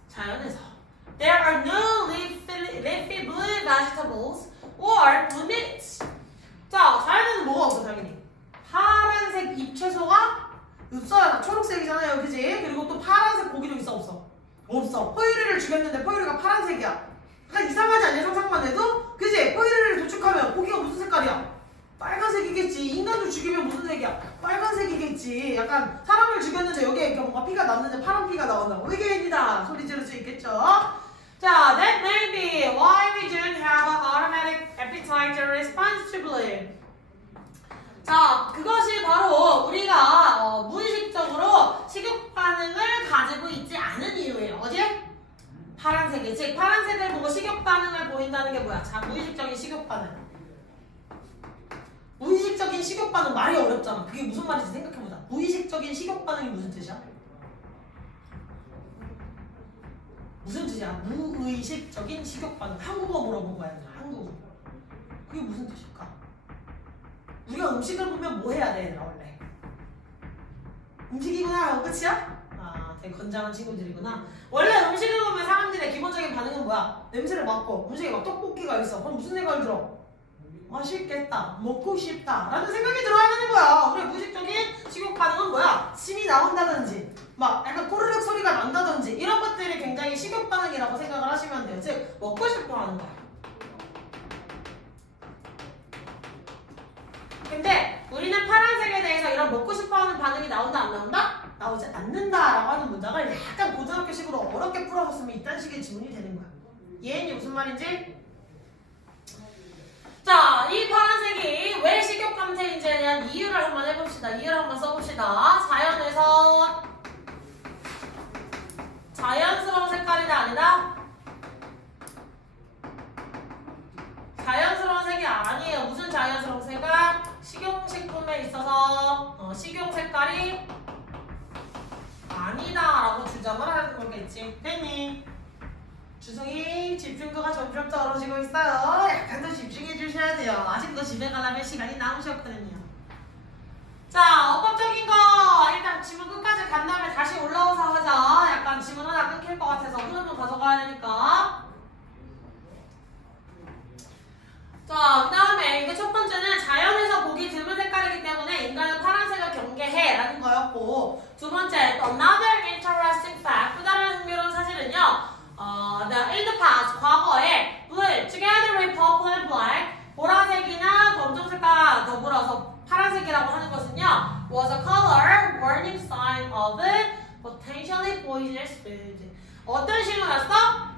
자연에서. There are no leafy blue vegetables or blue meats. 자, 자연에는 뭐가 없어, 당연히? 파란색 잎채소가 없어요. 초록색이잖아요, 그지? 그리고 또 파란색 고기도 있어, 없어? 없어. 포유류를 죽였는데 포유류가 파란색이야. 약간 이상하지 않냐, 상상만 해도? 그지? 포유류를 도축하면 고기가 무슨 색깔이야? 빨간색이겠지. 인간도 죽이면 무슨 색이야? 빨간색이겠지. 약간 사람을 죽였는데 여기에 뭔가 피가 났는데 파란 피가 나온다고. 외계인이다 소리 지를 수 있겠죠. 자, that may be why we don't have an automatic appetite response to blue. 자, 그것이 바로 우리가 무의식적으로 식욕 반응을 가지고 있지 않은 이유예요. 어디? 파란색이. 즉, 파란색을 보고 식욕 반응을 보인다는 게 뭐야? 자, 무의식적인 식욕 반응. 무의식적인 식욕 반응 말이 어렵잖아. 그게 무슨 말인지 생각해보자. 무의식적인 식욕 반응이 무슨 뜻이야? 무슨 뜻이야? 무의식적인 식욕 반응. 한국어 물어본 거야. 한국어. 그게 무슨 뜻일까? 우리가 음식을 보면 뭐 해야 돼, 얘들아, 원래? 음식이구나, 끝이야? 되게 건장한 친구들이구나. 원래 음식을 보면 사람들의 기본적인 반응은 뭐야? 냄새를 맡고 음식에 막 떡볶이가 있어. 그럼 무슨 생각이 들어? 맛있겠다, 먹고 싶다 라는 생각이 들어야 되는 거야. 우리 무의식적인 식욕 반응은 뭐야? 침이 나온다든지 막 약간 꼬르륵 소리가 난다든지 이런 것들이 굉장히 식욕 반응이라고 생각을 하시면 돼요. 즉 먹고 싶어 하는 거야. 근데 우리는 파란색에 대해서 이런 먹고 싶어 하는 반응이 나온다 안 나온다? 나오지 않는다라고 하는 문장을 약간 고등학교식으로 어렵게 풀어줬으면 이딴 식의 지문이 되는 거야. 이해했니 무슨 말인지? 자, 이 파란색이 왜 식욕 감퇴인지에 대한 이유를 한번 해봅시다. 이유를 한번 써봅시다. 자연에서 자연스러운 색깔이다 아니다? 말이 아니다라고 주장을 하는 거겠지. 됐니? 주성이 집중도가 점점 떨어지고 있어요. 약간 더 집중해 주셔야 돼요. 아직도 집에 가려면 시간이 남으셨거든요. 자, 어법적인 거 일단 지문 끝까지 간 다음에 다시 올라와서 하자. 약간 지문 하나 끊길 것 같아서 흐름을 가져가야 되니까. 자, 그 다음에 이게 첫 번째는 자연에서 보기 드문 색깔이기 때문에 인간은 파란색을 경계해 라는 거였고, 두 번째, another interesting fact, 또 다른 흥미로운 사실은요, in the past, 과거에 blue, together with purple and black, 보라색이나 검정색과 더불어서 파란색이라고 하는 것은요, was a color warning sign of potentially poisonous food. 어떤 신호였어?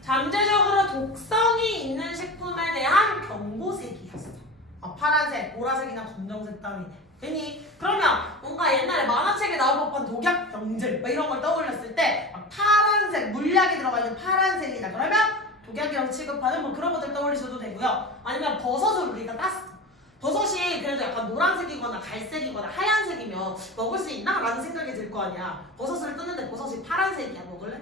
잠재적으로 독성이 있는 식품에 대한 경고색이었어. 파란색, 보라색이나 검정색 따위네. 됐니? 그러면 뭔가 옛날에 만화책에 나올 법한 독약 병들 이런 걸 떠올렸을 때 파란색, 물약이 들어가 있는 파란색이다. 그러면 독약이라고 취급하는 뭐 그런 것들 떠올리셔도 되고요. 아니면 버섯을 우리가 땄어. 버섯이 그래도 약간 노란색이거나 갈색이거나 하얀색이면 먹을 수 있나? 라는 생각이 들 거 아니야. 버섯을 뜯는데 버섯이 파란색이야. 먹을래?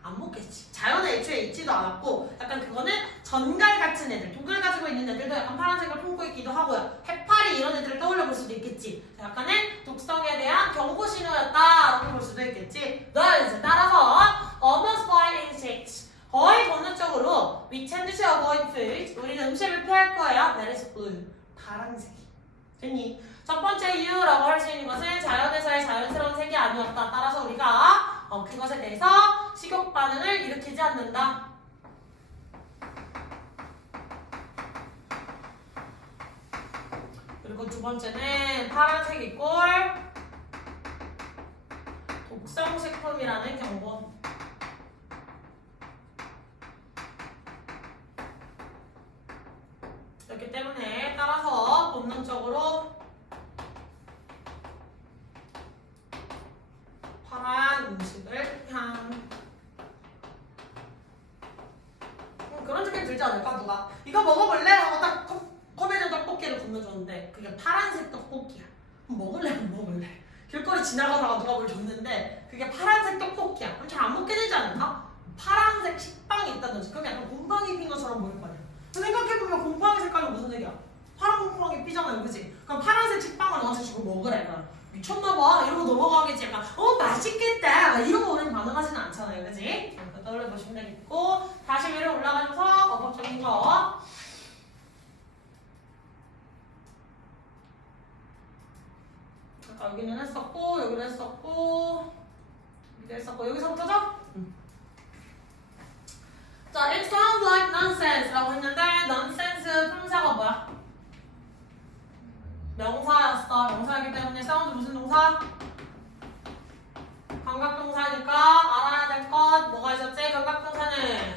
안 먹겠지. 자연에 애초에 있지도 않았고 약간 그거는 전갈 같은 애들, 독을 가지고 있는 애들도 약간 파란색을 품고 있기도 하고요. 해파리 이런 애들을 떠올려 볼 수도 있겠지. 약간은 독성에 대한 경고 신호였다라고 볼 수도 있겠지. 따라서 almost by instinct, 거의 본능적으로 we tend to avoid food, 우리는 음식을 피할 거예요. That is blue, 파란색이. 됐니? 첫 번째 이유라고 할 수 있는 것은 자연에서의 자연스러운 색이 아니었다. 따라서 우리가 그것에 대해서 식욕 반응을 일으키지 않는다. 그리고 두 번째는 파란색 이꼴 독성식품이라는 경고. 그렇기 때문에 따라서 본능적으로 파란 음식을 그런 느낌 들지 않을까? 누가 이거 먹어볼래? 하고 딱 컵에 있는 떡볶이를 건너줬는데 그게 파란색 떡볶이야. 먹을래? 안 먹을래? 길거리 지나가다가 누가 뭘 줬는데 그게 파란색 떡볶이야. 그럼 잘 안 먹게 되지 않을까? 파란색 식빵이 있다든지 그게 약간 곰팡이 핀 것처럼 보일 거 아니야. 생각해보면 곰팡이 색깔이 무슨 색이야? 파란 곰팡이 피잖아요, 그치? 그럼 파란색 식빵을 너한테 주고 먹으래. 그럼 미쳤나봐 이러고 넘어가겠지. 약간 맛있겠다 이런 거 우리는 반응하지는 않잖아요, 그치? 떠올려보시면 되겠고, 다시 위로 올라가셔서 어법적인 거. 아까 여기는 했었고, 여기는 했었고, 여기도 했었고, 여기서부터죠? 자, it sounds like nonsense 라고 했는데 nonsense 품사가 뭐야? 명사였어. 명사이기 때문에 사운드 무슨 동사? 감각동사니까 알아야 될 것 뭐가 있었지? 감각동사는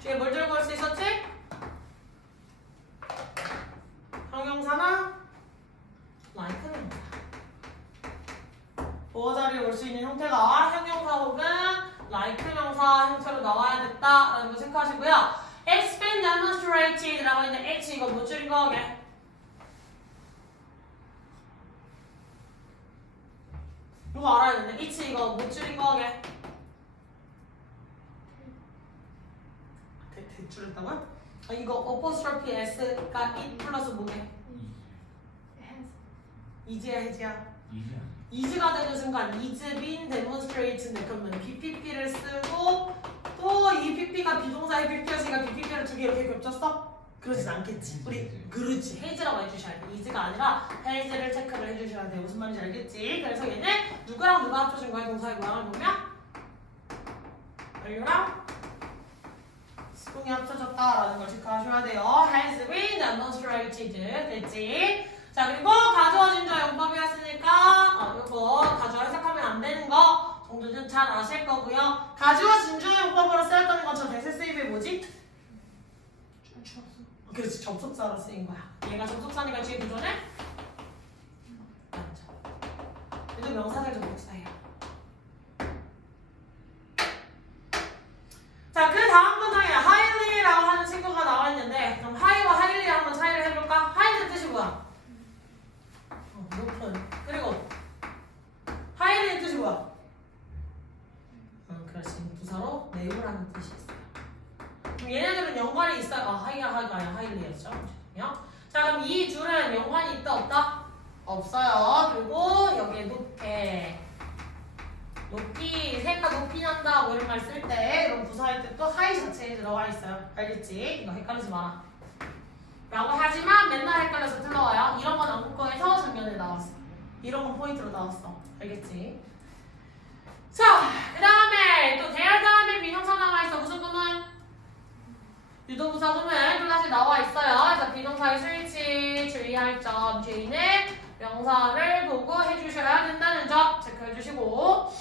뒤에 뭘 들고 올 수 있었지? 형용사나 like 명사. 보어 자리에 올 수 있는 형태가 형용사 혹은 like 명사 형태로 나와야 됐다라는 거 생각하시고요. It's been demonstrated 라고 했는데 H 이거 뭐 줄인 거게? 이거 알아야 되는데 H 이거 뭐 줄인 거게? 대줄였다고요? 이거 apostrophe S가 it 플러스 뭐게? 이지야 해지야? 이지가 되는 순간 is been demonstrated 그러면 BPP를 쓰고 또 이 PP가 비동사의 PP였으니까 BPP를 두 개 이렇게 겹쳤어? 그러진 않겠지. 우리 그렇지. has라고 해주셔야 돼. is가 아니라 has를 체크를 해주셔야 돼. 무슨 말인지 알겠지? 그래서 얘는 누구랑 누가 합쳐진 거야? 동사의 모양을 보면 완료랑 수동이 합쳐졌다라는 걸 체크하셔야 돼요. has been demonstrated 됐지? 자, 그리고 가주어진 조 용법이었으니까 이거 가주어 해석하면 안 되는 거 정도는 잘 아실 거고요. 가주어 진주어 용법으로 쓰였던 것처럼 SSAB이 뭐지? 그렇지, 접속사로 쓰인 거야. 얘가 접속사니까 뒤에 구조는? 맞죠. 얘도 명사절 접속사예요. 자, 그 다음 문장에 highly라고 하는 친구가 나와있는데 그럼 high와 highly 한번 차이를 해볼까? high는 뜻이 뭐야? 높은. 그리고 하이가요 하일리였죠. 자 그럼 이 줄은 연관이 있다 없다? 없어요. 그리고 여기에 높이 새가 높이 난다 뭐 이런 말 쓸 때 이런 부사할 때 또 하이 자체에 들어가 있어요. 알겠지? 이거 헷갈리지 마라. 라고 하지만 맨날 헷갈려서 틀려와요. 이런 건 한국어에서 작년에 나왔어. 이런 건 포인트로 나왔어. 알겠지? 자, 그 다음에 또 대할 다음에 비동사 남아있어. 무슨 구문? 유도부사 구문 또 다시 나와 있어요. 그래서 비동사의 스위치 주의할 점 뒤에는 명사를 보고 해주셔야 된다는 점 체크해주시고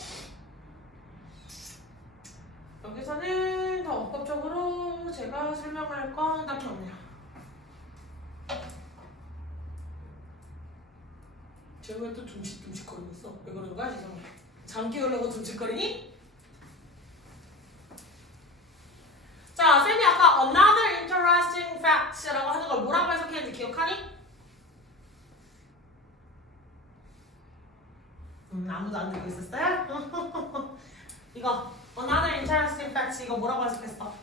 여기서는 더 억압적으로 제가 설명할 건 딱히 없네요. 제가 왜 또 둠칫둠칫거리고 있어? 왜 그러는 거야 지금? 잠 깨우려고 둠칫거리니? 자, 쌤이 아까 another interesting fact라고 하는 걸 뭐라고 해석했는지 기억하니? 아무도 안 듣고 있었어요? 이거 another interesting fact 이거 뭐라고 해석했어?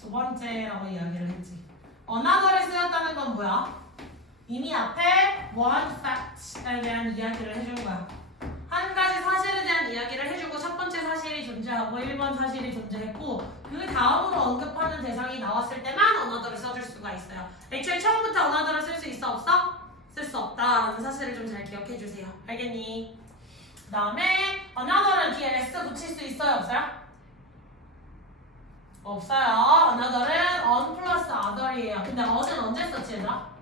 두 번째라고 이야기를 했지. another에 쓰였다는 건 뭐야? 이미 앞에 one fact에 대한 이야기를 해준 거야. 한 가지 사실에 대한 이야기를 해주고 첫 번째 사실이 존재하고 1번 사실이 존재했고 그 다음으로 언급하는 대상이 나왔을 때만 another를 써줄 수가 있어요. 애초에 처음부터 another를 쓸 수 있어 없어? 쓸 수 없다라는 사실을 좀 잘 기억해 주세요. 알겠니? 그 다음에 another는 뒤에 s 붙일 수 있어요 없어요? 없어요. another은 on 플러스 other이에요. 근데 on은 언제 썼지 얘들아?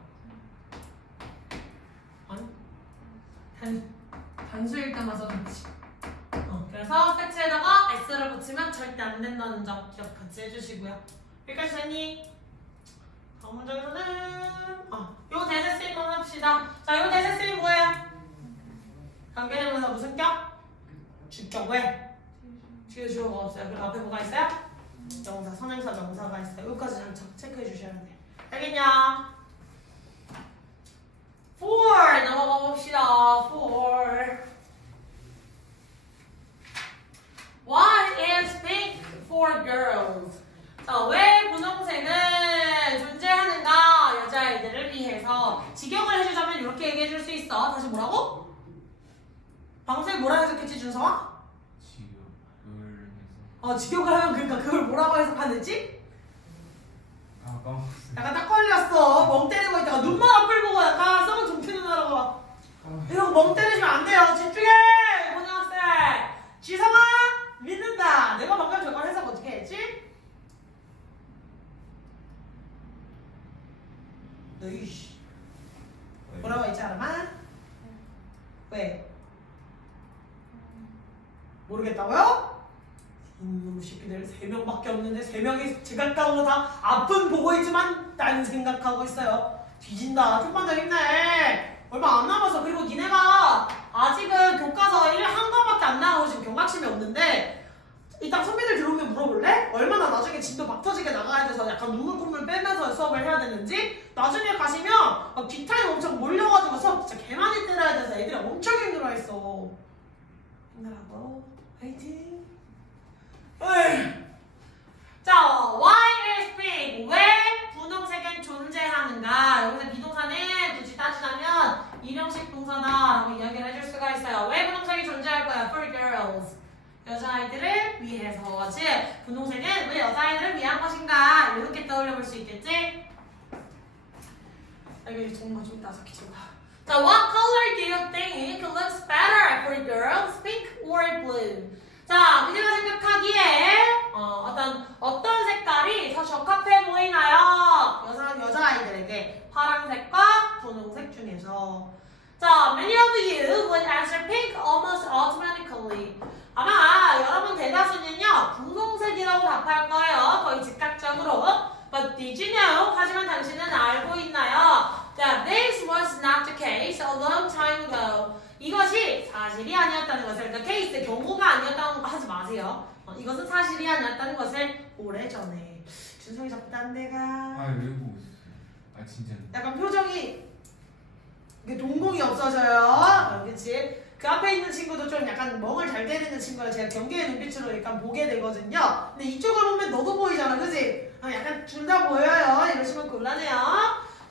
단수일 때만 써줬지. 그래서 팩트에다가 s를 붙이면 절대 안 된다는 점 기억 같이 해주시고요. 여기까지 됐니? 다음 문장에서는 요 대세 쓰임만 합시다. 자, 요 대세 쓰임 뭐예요? 관계대명사 무슨 격? 주격. 왜? 뒤에 주어가 없어요. 그리고 앞에 뭐가 있어요? 명사, 선행사, 명사가 있어요. 여기까지 잘 체크해 주셔야 돼요. 알겠냐? 4 넘어가 봅시다. 4 What is pink for girls? 자, 왜 분홍색은 존재하는가? 여자아이들을 위해서. 직역을 해주자면 이렇게 얘기해줄 수 있어. 다시 뭐라고? 방송에 뭐라 해석했지 준서아? 직역을 해서 직역을 하면 그러니까 그걸 뭐라고 해석하는지? 까먹었어요. 약간 딱 걸렸어. 멍 때리고 있다가 눈만 앞을 보고 약간 썩은 종태 누나라고 막 이러고 멍 때리시면 안 돼요. 집중해! 고등학생! 지성아! 믿는다. 내가 방금 저걸 해석 어떻게 했지? 너이씨 뭐라고 했지 알아마? 왜? 모르겠다고요? 이놈 새끼들 3명밖에 없는데 3명이 제각각으로 다 앞은 보고 있지만 딴 생각하고 있어요. 뒤진다. 좀만 힘내. 얼마 안 남았어. 그리고 니네가 아직은 교과서 1한 과밖에 안 나가고 지금 경각심이 없는데 이따 선배들 들어오면 물어볼래? 얼마나 나중에 진도 막 터지게 나가야 돼서 약간 눈물 콧물 빼면서 수업을 해야 되는지 나중에 가시면 막 뒷타임 엄청 몰려가지고 수업 진짜 개 많이 때려야 돼서 애들이 엄청 힘들어했어. 힘내라고. 화이팅. 자, why is pink? 왜 분홍색은 존재하는가? 여기서 비동사는 굳이 따지자면 일형식 동사다라고 이야기를 해줄 수가 있어요. 왜 분홍색이 존재할 거야? For girls. 여자아이들을 위해서. 즉, 분홍색은 왜 여자아이들을 위한 것인가? 이렇게 떠올려 볼 수 있겠지? 이게 정말 좀 나삭해져. 자, what color do you think looks better for girls? Pink or blue? 자, 그녀가 생각하기에 어떤 색깔이 더 적합해 보이나요? 여자아이들에게 파란색과 분홍색 중에서. 자, many of you would answer pink almost automatically. 아마 여러분 대다수는요 분홍색이라고 답할 거예요. 거의 즉각적으로. But did you know? 하지만 당신은 알고 있나요? That this was not the case a long time ago. 이것이 사실이 아니었다는 것을, 그러니까 케이스 경고가 아니었다는 거 하지 마세요. 이것은 사실이 아니었다는 것을 오래전에. 준성이 자꾸 딴 데가. 외우고 있었어요. 진짜. 약간 표정이 이게 동공이 없어져요. 그렇지? 그 앞에 있는 친구도 좀 약간 멍을 잘 때리는 친구라 제가 경계의 눈빛으로 약간 보게 되거든요. 근데 이쪽을 보면 너도 보이잖아, 그지? 약간 둘 다 보여요. 이러시면 곤란해요.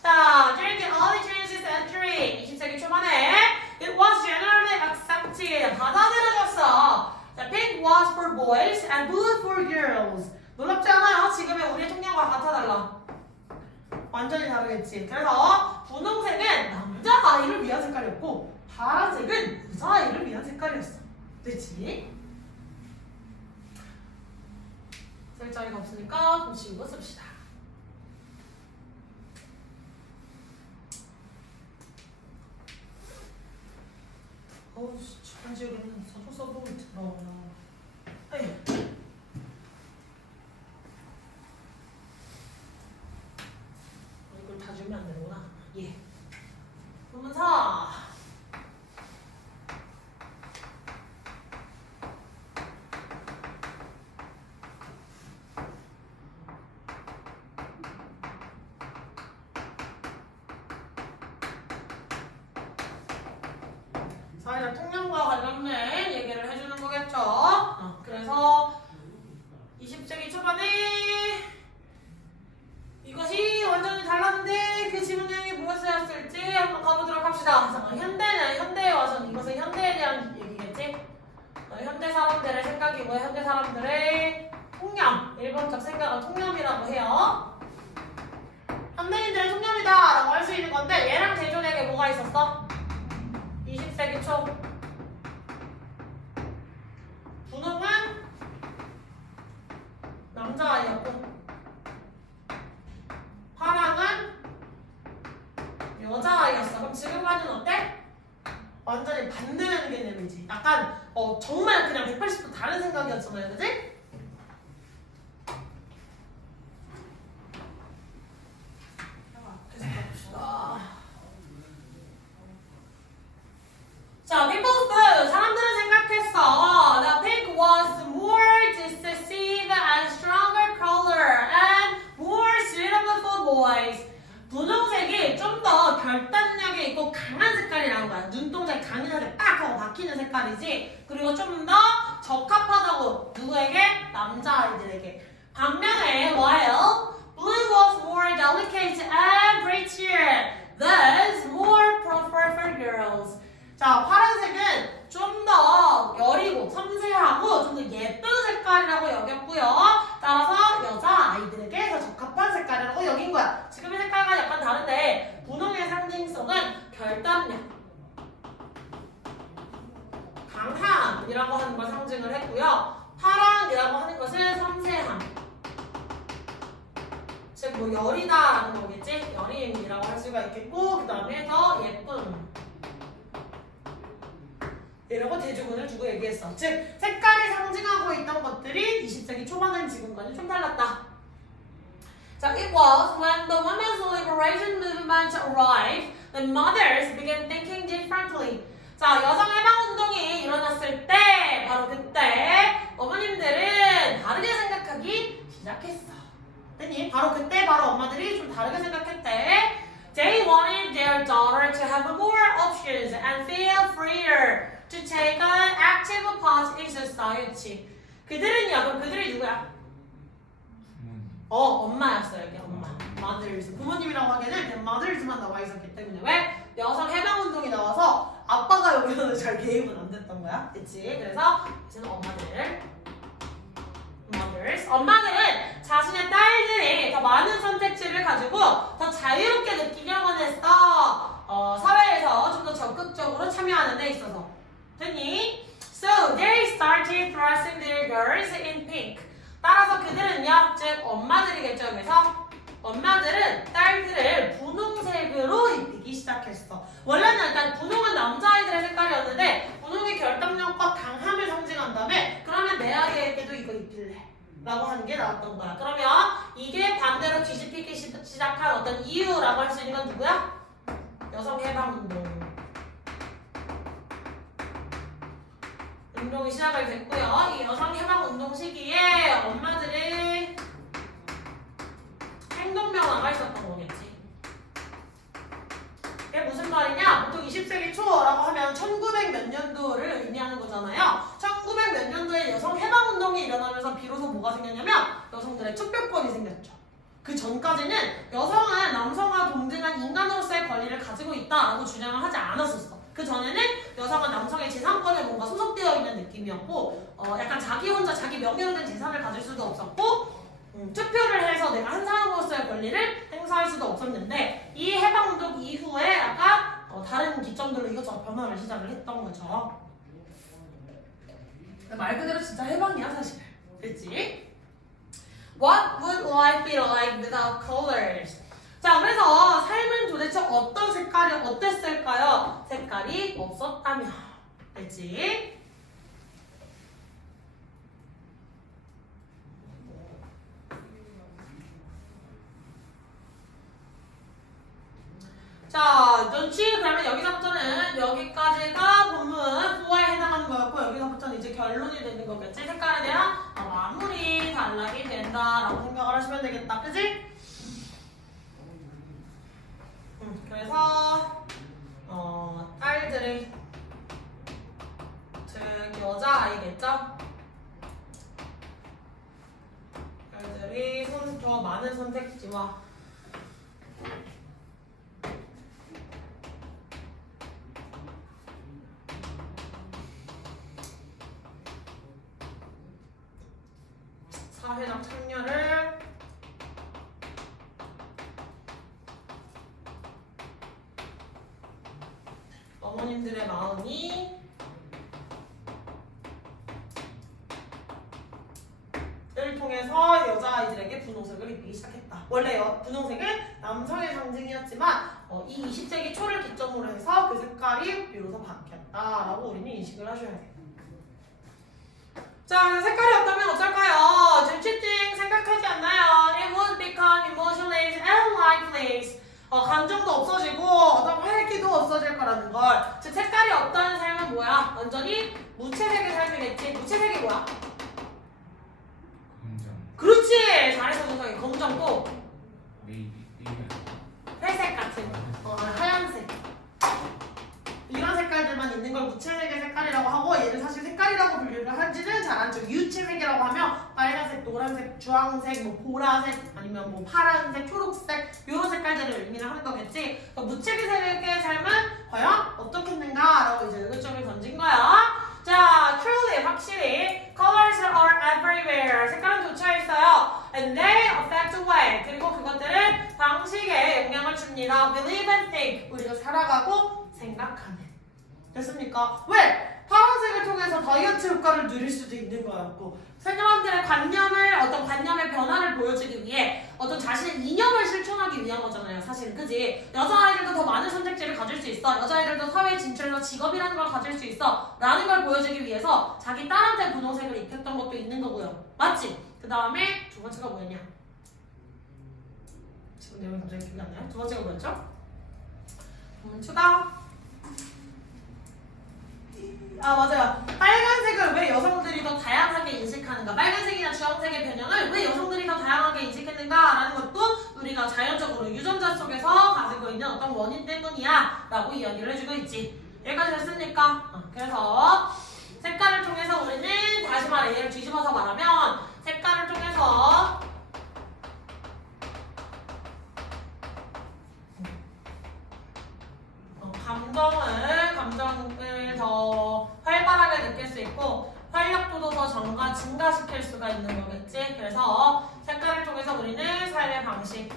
자, during the early 20th century, 20세기 초반에 it was generally accepted. 받아들여졌어. 자, pink was for boys and blue for girls. 놀랍지 않아요? 지금의 우리의 통념과 같아달라. 완전히 다르겠지. 그래서 분홍색은 남자 아이를 위한 색깔이었고 파란색은 여자 아이를 위한 색깔이었어. 됐지? 쓸 자리가 없으니까 좀 지우고 씁시다. 어우, 편지우기는 써도 들어. 에휴. 이걸 다 주면 안 되는구나. 예. 부문사. 사회적 통념과 관련된 얘기를 해주는 거겠죠. 그래서 20세기 초반에 이것이 완전히 달랐는데 그 지문 내용이 무엇이었을지 한번 가보도록 합시다. 잠깐, 현대는 현대에 와서 이것은 현대에 대한 얘기겠지. 현대 사람들의 생각이고 현대 사람들의 통념, 일본적 생각을 통념이라고 해요. 현대인들의 통념이다 라고 할 수 있는 건데 얘랑 대존에게 뭐가 있었어? 20세기 초 분홍은 남자아이였고 파랑은 여자아이였어. 그럼 지금까지는 어때? 완전히 반대되는 개념이지. 약간 정말 그냥 180도 다른 생각이었잖아요, 그치? 자, people thought, 사람들은 생각했어. The pink was more decisive and stronger color and more suitable for boys. 분홍색이 좀 더 결단력이 있고 강한 색깔이라는 거야. 눈동자에 강인하게 딱 하고 박히는 색깔이지. 그리고 좀 더 적합하다고. 누구에게? 남자아이들에게. 반면에 while blue was more delicate and prettier, thus more preferred for girls. 자, 파란색은 좀 더 여리고 섬세하고 좀 더 예쁜 색깔이라고 여겼고요. 따라서 여자아이들에게 더 적합한 색깔이라고 여긴 거야. 지금의 색깔과 약간 다른데 분홍의 상징성은 결단력, 강함이라고 하는 걸 상징을 했고요. 파랑이라고 하는 것은 섬세함, 즉 뭐 여리다라는 거겠지. 여림이라고 할 수가 있겠고 그 다음에 더 예쁨 이라고 대조군을 두고 얘기했어. 즉 색깔이 상징하고 있던 것들이 20세기 초반은 지금과는 좀 달랐다. 자, it was when the women's liberation movement arrived that mothers began thinking differently. 자, 여성 해방 운동이 일어났을 때 바로 그때 어머님들은 다르게 생각하기 시작했어. 됐니? 바로 그때 바로 엄마들이 좀 다르게 생각했대. They wanted their daughter to have more options and feel freer to take an active part in society. 그들은요, 그럼 그들이 누구야? 부모님. 엄마였어요. 이게 엄마. mothers. 부모님이라고 하기에는 그냥 mothers만 나와 있었기 때문에. 왜? 여성 해방운동이 나와서 아빠가 여기서는 잘 개입은 안 됐던 거야. 그치? 그래서 이제는 엄마들. mothers. 엄마들은 자신의 딸들이 더 많은 선택지를 가지고 더 자유롭게 느끼려고 했어. 사회에서 좀 더 적극적으로 참여하는 데 있어서. 됐니? So they started dressing their girls in pink. 따라서 그들은요, 즉 엄마들이겠죠. 그래서 엄마들은 딸들을 분홍색으로 입히기 시작했어. 원래는 일단 분홍은 남자아이들의 색깔이었는데 분홍의 결단력과 강함을 상징한 다음에 그러면 내 아이에게도 이거 입힐래 라고 하는 게 나왔던 거야. 그러면 이게 반대로 뒤집히기 시작한 어떤 이유라고 할 수 있는 건 누구야? 여성해방운동. 운동이 시작이 됐고요. 이 여성해방운동 시기에 엄마들의 행동 변화가 있었던 거겠지. 이게 무슨 말이냐? 보통 20세기 20세기 초라고 하면 1900 몇 년도를 의미하는 거잖아요. 1900 몇 년도에 여성 해방운동이 일어나면서 비로소 뭐가 생겼냐면 여성들의 투표권이 생겼죠. 그 전까지는 여성은 남성과 동등한 인간으로서의 권리를 가지고 있다라고 주장을 하지 않았었어. 그 전에는 여성은 남성의 재산권에 뭔가 소속되어 있는 느낌이었고 약간 자기 혼자 자기 명예로 된 재산을 가질 수도 없었고 투표를 해서 내가 한 사람으로서의 권리를 행사할 수도 없었는데 이 해방운동 이후에 약간 다른 기점들로 이것저것 변화를 시작을 했던 거죠. 말 그대로 진짜 해방이야 사실. 그치? What would life be like without colors? 자, 그래서 삶은 도대체 어떤 색깔이 어땠을까요? 색깔이 없었다면. 그치? 자, 눈치 그러면 여기서부터는 여기까지가 본문 4에 해당하는 거였고 여기서부터는 이제 결론이 되는 거겠지? 색깔에 대한 마무리 단락이 된다라고 생각을 하시면 되겠다. 그치? 그래서 딸들이 즉 여자아이겠죠? 딸들이 더 많은 선택지와 사회적 참여를 어머님들의 마음이 를 통해서 여자아이들에게 분홍색을 입히기 시작했다. 원래 분홍색은 남성의 상징이었지만 이 20세기 초를 기점으로 해서 그 색깔이 비로소 바뀌었다라고 우리는 인식을 하셔야 돼요. 자, 색깔이 없다면 어떨까요? 질치팅 생각하지 않나요? It would become emotionless and lifeless. 감정도 없어지고 어떤 활기도 없어질 거라는 걸. 즉 색깔이 없다는 삶은 뭐야? 완전히 무채색의 삶이겠지. 무채색이 뭐야? 검정. 그렇지. 잘해서 동성이 검정도 네이비 회색 같은 하얀색 이런 색깔들만 있는 걸 무채색의 색깔이라고 하고 얘는 사실 색깔이라고 분류를 하지는 잘 않죠. 유채색이라고 하면 빨간색, 노란색, 주황색, 뭐 보라색 아니면 뭐 파란색, 초록색 이런 색깔들을 의미를 하는 거겠지. 무채색의 삶은 과연 어떻겠는가라고 이제 의견점을 던진 거야. 자, truly 확실히 colors are everywhere. 색깔은 도처에 있어요. And they affect the way. 그리고 그것들은 방식에 영향을 줍니다. Believe and think. 우리가 살아가고 생각하는. 됐습니까? 왜? 파란색을 통해서 다이어트 효과를 누릴 수도 있는 거였고 사람들의 어떤 관념의 변화를 보여주기 위해 어떤 자신의 이념을 실천하기 위한 거잖아요. 사실은 그지? 여자아이들도 더 많은 선택지를 가질 수 있어. 여자아이들도 사회에 진출해서 직업이라는 걸 가질 수 있어. 라는 걸 보여주기 위해서 자기 딸한테 분홍색을 입혔던 것도 있는 거고요. 맞지? 그 다음에 두 번째가 뭐였냐? 지금 내용이 갑자기 기억이 안 나요? 두 번째가 뭐였죠? 추가 맞아요. 빨간색을 왜 여성들이 더 다양하게 인식하는가? 빨간색이나 주황색의 변형을 왜 여성들이 더 다양하게 인식했는가라는 것도 우리가 자연적으로 유전자 속에서 가지고 있는 어떤 원인 때문이야 라고 이야기를 해주고 있지. 여기까지 됐습니까? 그래서 색깔을 통해서 우리는 다시 말해 얘를 뒤집어서 말하면 색깔을 통해서 감정을 더 활발하게 느낄 수 있고 활력도도 더 증가시킬 수가 있는 거겠지. 그래서 색깔을 통해서 우리는 삶의 방식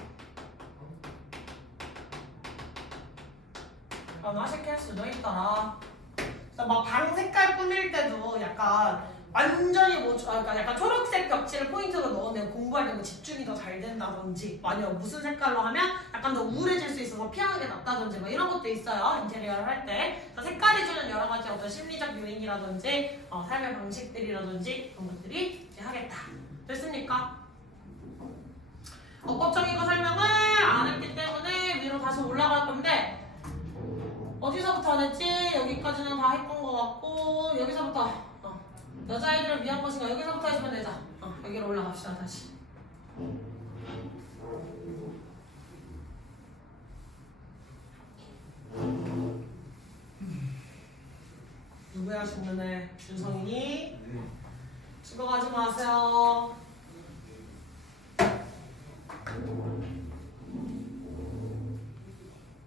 변화시킬 수도 있더라. 그래서 막 방 색깔 꾸밀 때도 약간 완전히 그러니까 약간 초록색 벽지를 포인트로 넣으면 공부할 때 뭐 집중이 더 잘 된다든지 아니면 무슨 색깔로 하면 약간 더 우울해질 수 있어서 피하는 게 낫다든지 뭐 이런 것도 있어요. 인테리어를 할 때. 색깔이 주는 여러 가지 어떤 심리적 요인이라든지 삶의 방식들이라든지 그런 것들이 이제 하겠다. 됐습니까? 어법적인 거 설명을 안 했기 때문에 위로 다시 올라갈 건데 어디서부터 안 했지? 여기까지는 다 했던 것 같고 여기서부터 여자아이들을 위한 것인가? 여기서부터 해주면 되자. 여기로 올라갑시다 다시. 그래야 죽는 애 준성이니 네. 죽어가지 마세요.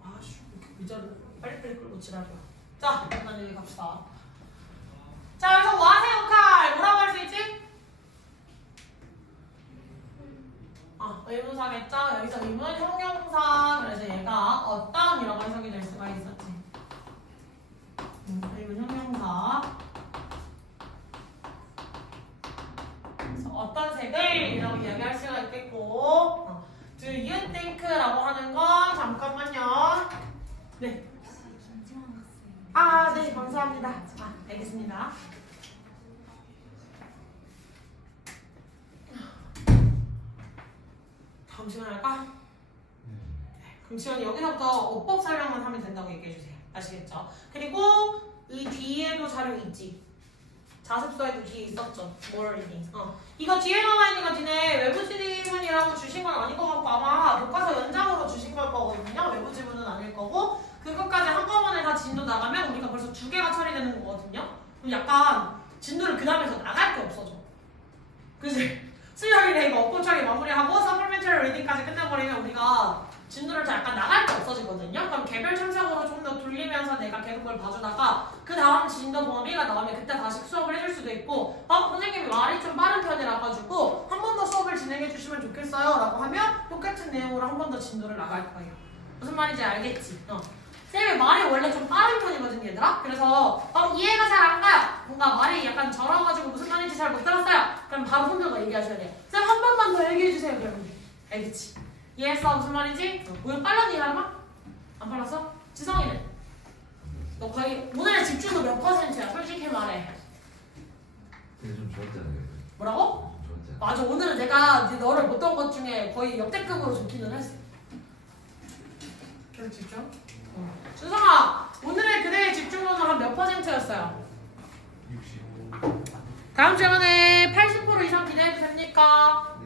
아씨 의자를 빨리빨리 끌고 지랄이야. 자 일단 여기 갑시다. 자 여기서 와세 역할 뭐라고 할 수 있지? 의문사겠죠? 여기서 의문 형용사 그래서 얘가 어떤이라고 해석이 될 수가 있었지. 의문 형용사 그래서 어떤 색을 이라고 이야기할 수가 있겠고 Do you think라고 하는 건 잠깐만요. 네. 네 감사합니다. 알겠습니다. 다음 시간에 할까? 그럼 지원이 여기서부터 어법 설명만 하면 된다고 얘기해주세요. 아시겠죠? 그리고 이 뒤에도 자료 있지. 자습서에도 뒤에 있었죠. 뭘 리딩. 이거 뒤에 나와 있는 거 니네 외부 지문이라고 주신 건 아닌 것 같고 아마 교과서 연장으로 주신 걸 거거든요. 외부 지문은 아닐 거고 그것까지 한꺼번에 다 진도 나가면 우리가 벌써 2개가 처리되는 거거든요. 그럼 약간 진도를 그 다음에서 나갈 게 없어져. 그치? 수요일에 이거 어법 처리 마무리하고 서플멘터리 리딩까지 끝내버리면 우리가 진도를 더 약간 나갈 게 없어지거든요. 그럼 개별 참석으로 좀 더 돌리면서 내가 계속 그걸 봐주다가 그 다음 진도 범위가 나오면 그때 다시 수업을 해줄 수도 있고 선생님이 말이 좀 빠른 편이라 가지고 한 번 더 수업을 진행해 주시면 좋겠어요 라고 하면 똑같은 내용으로 한 번 더 진도를 나갈 거예요. 무슨 말인지 알겠지? 쌤의 말이 원래 좀 빠른 편이거든 얘들아. 그래서 이해가 잘 안 가요. 뭔가 말이 약간 절어가지고 무슨 말인지 잘 못 들었어요. 그럼 바로 혼자서 얘기하셔야 돼요. 쌤 한 번만 더 얘기해주세요. 그러면 알겠지? 이해했어? 무슨 말인지? 오늘 빨랐니 이하람아? 안 빨랐어? 지성이는? 너 거의 오늘의 집중도 몇 %야? 솔직히 말해. 근데 좀 좋았잖아요. 뭐라고? 좀 좋았잖아. 맞아. 오늘은 내가 너를 못한 것 중에 거의 역대급으로 좋기는 했어. 계속 집중? 준성아, 오늘의 그대의 집중도는 한 몇 %였어요? 60. 다음 시간에 80% 이상 기대해도 됩니까?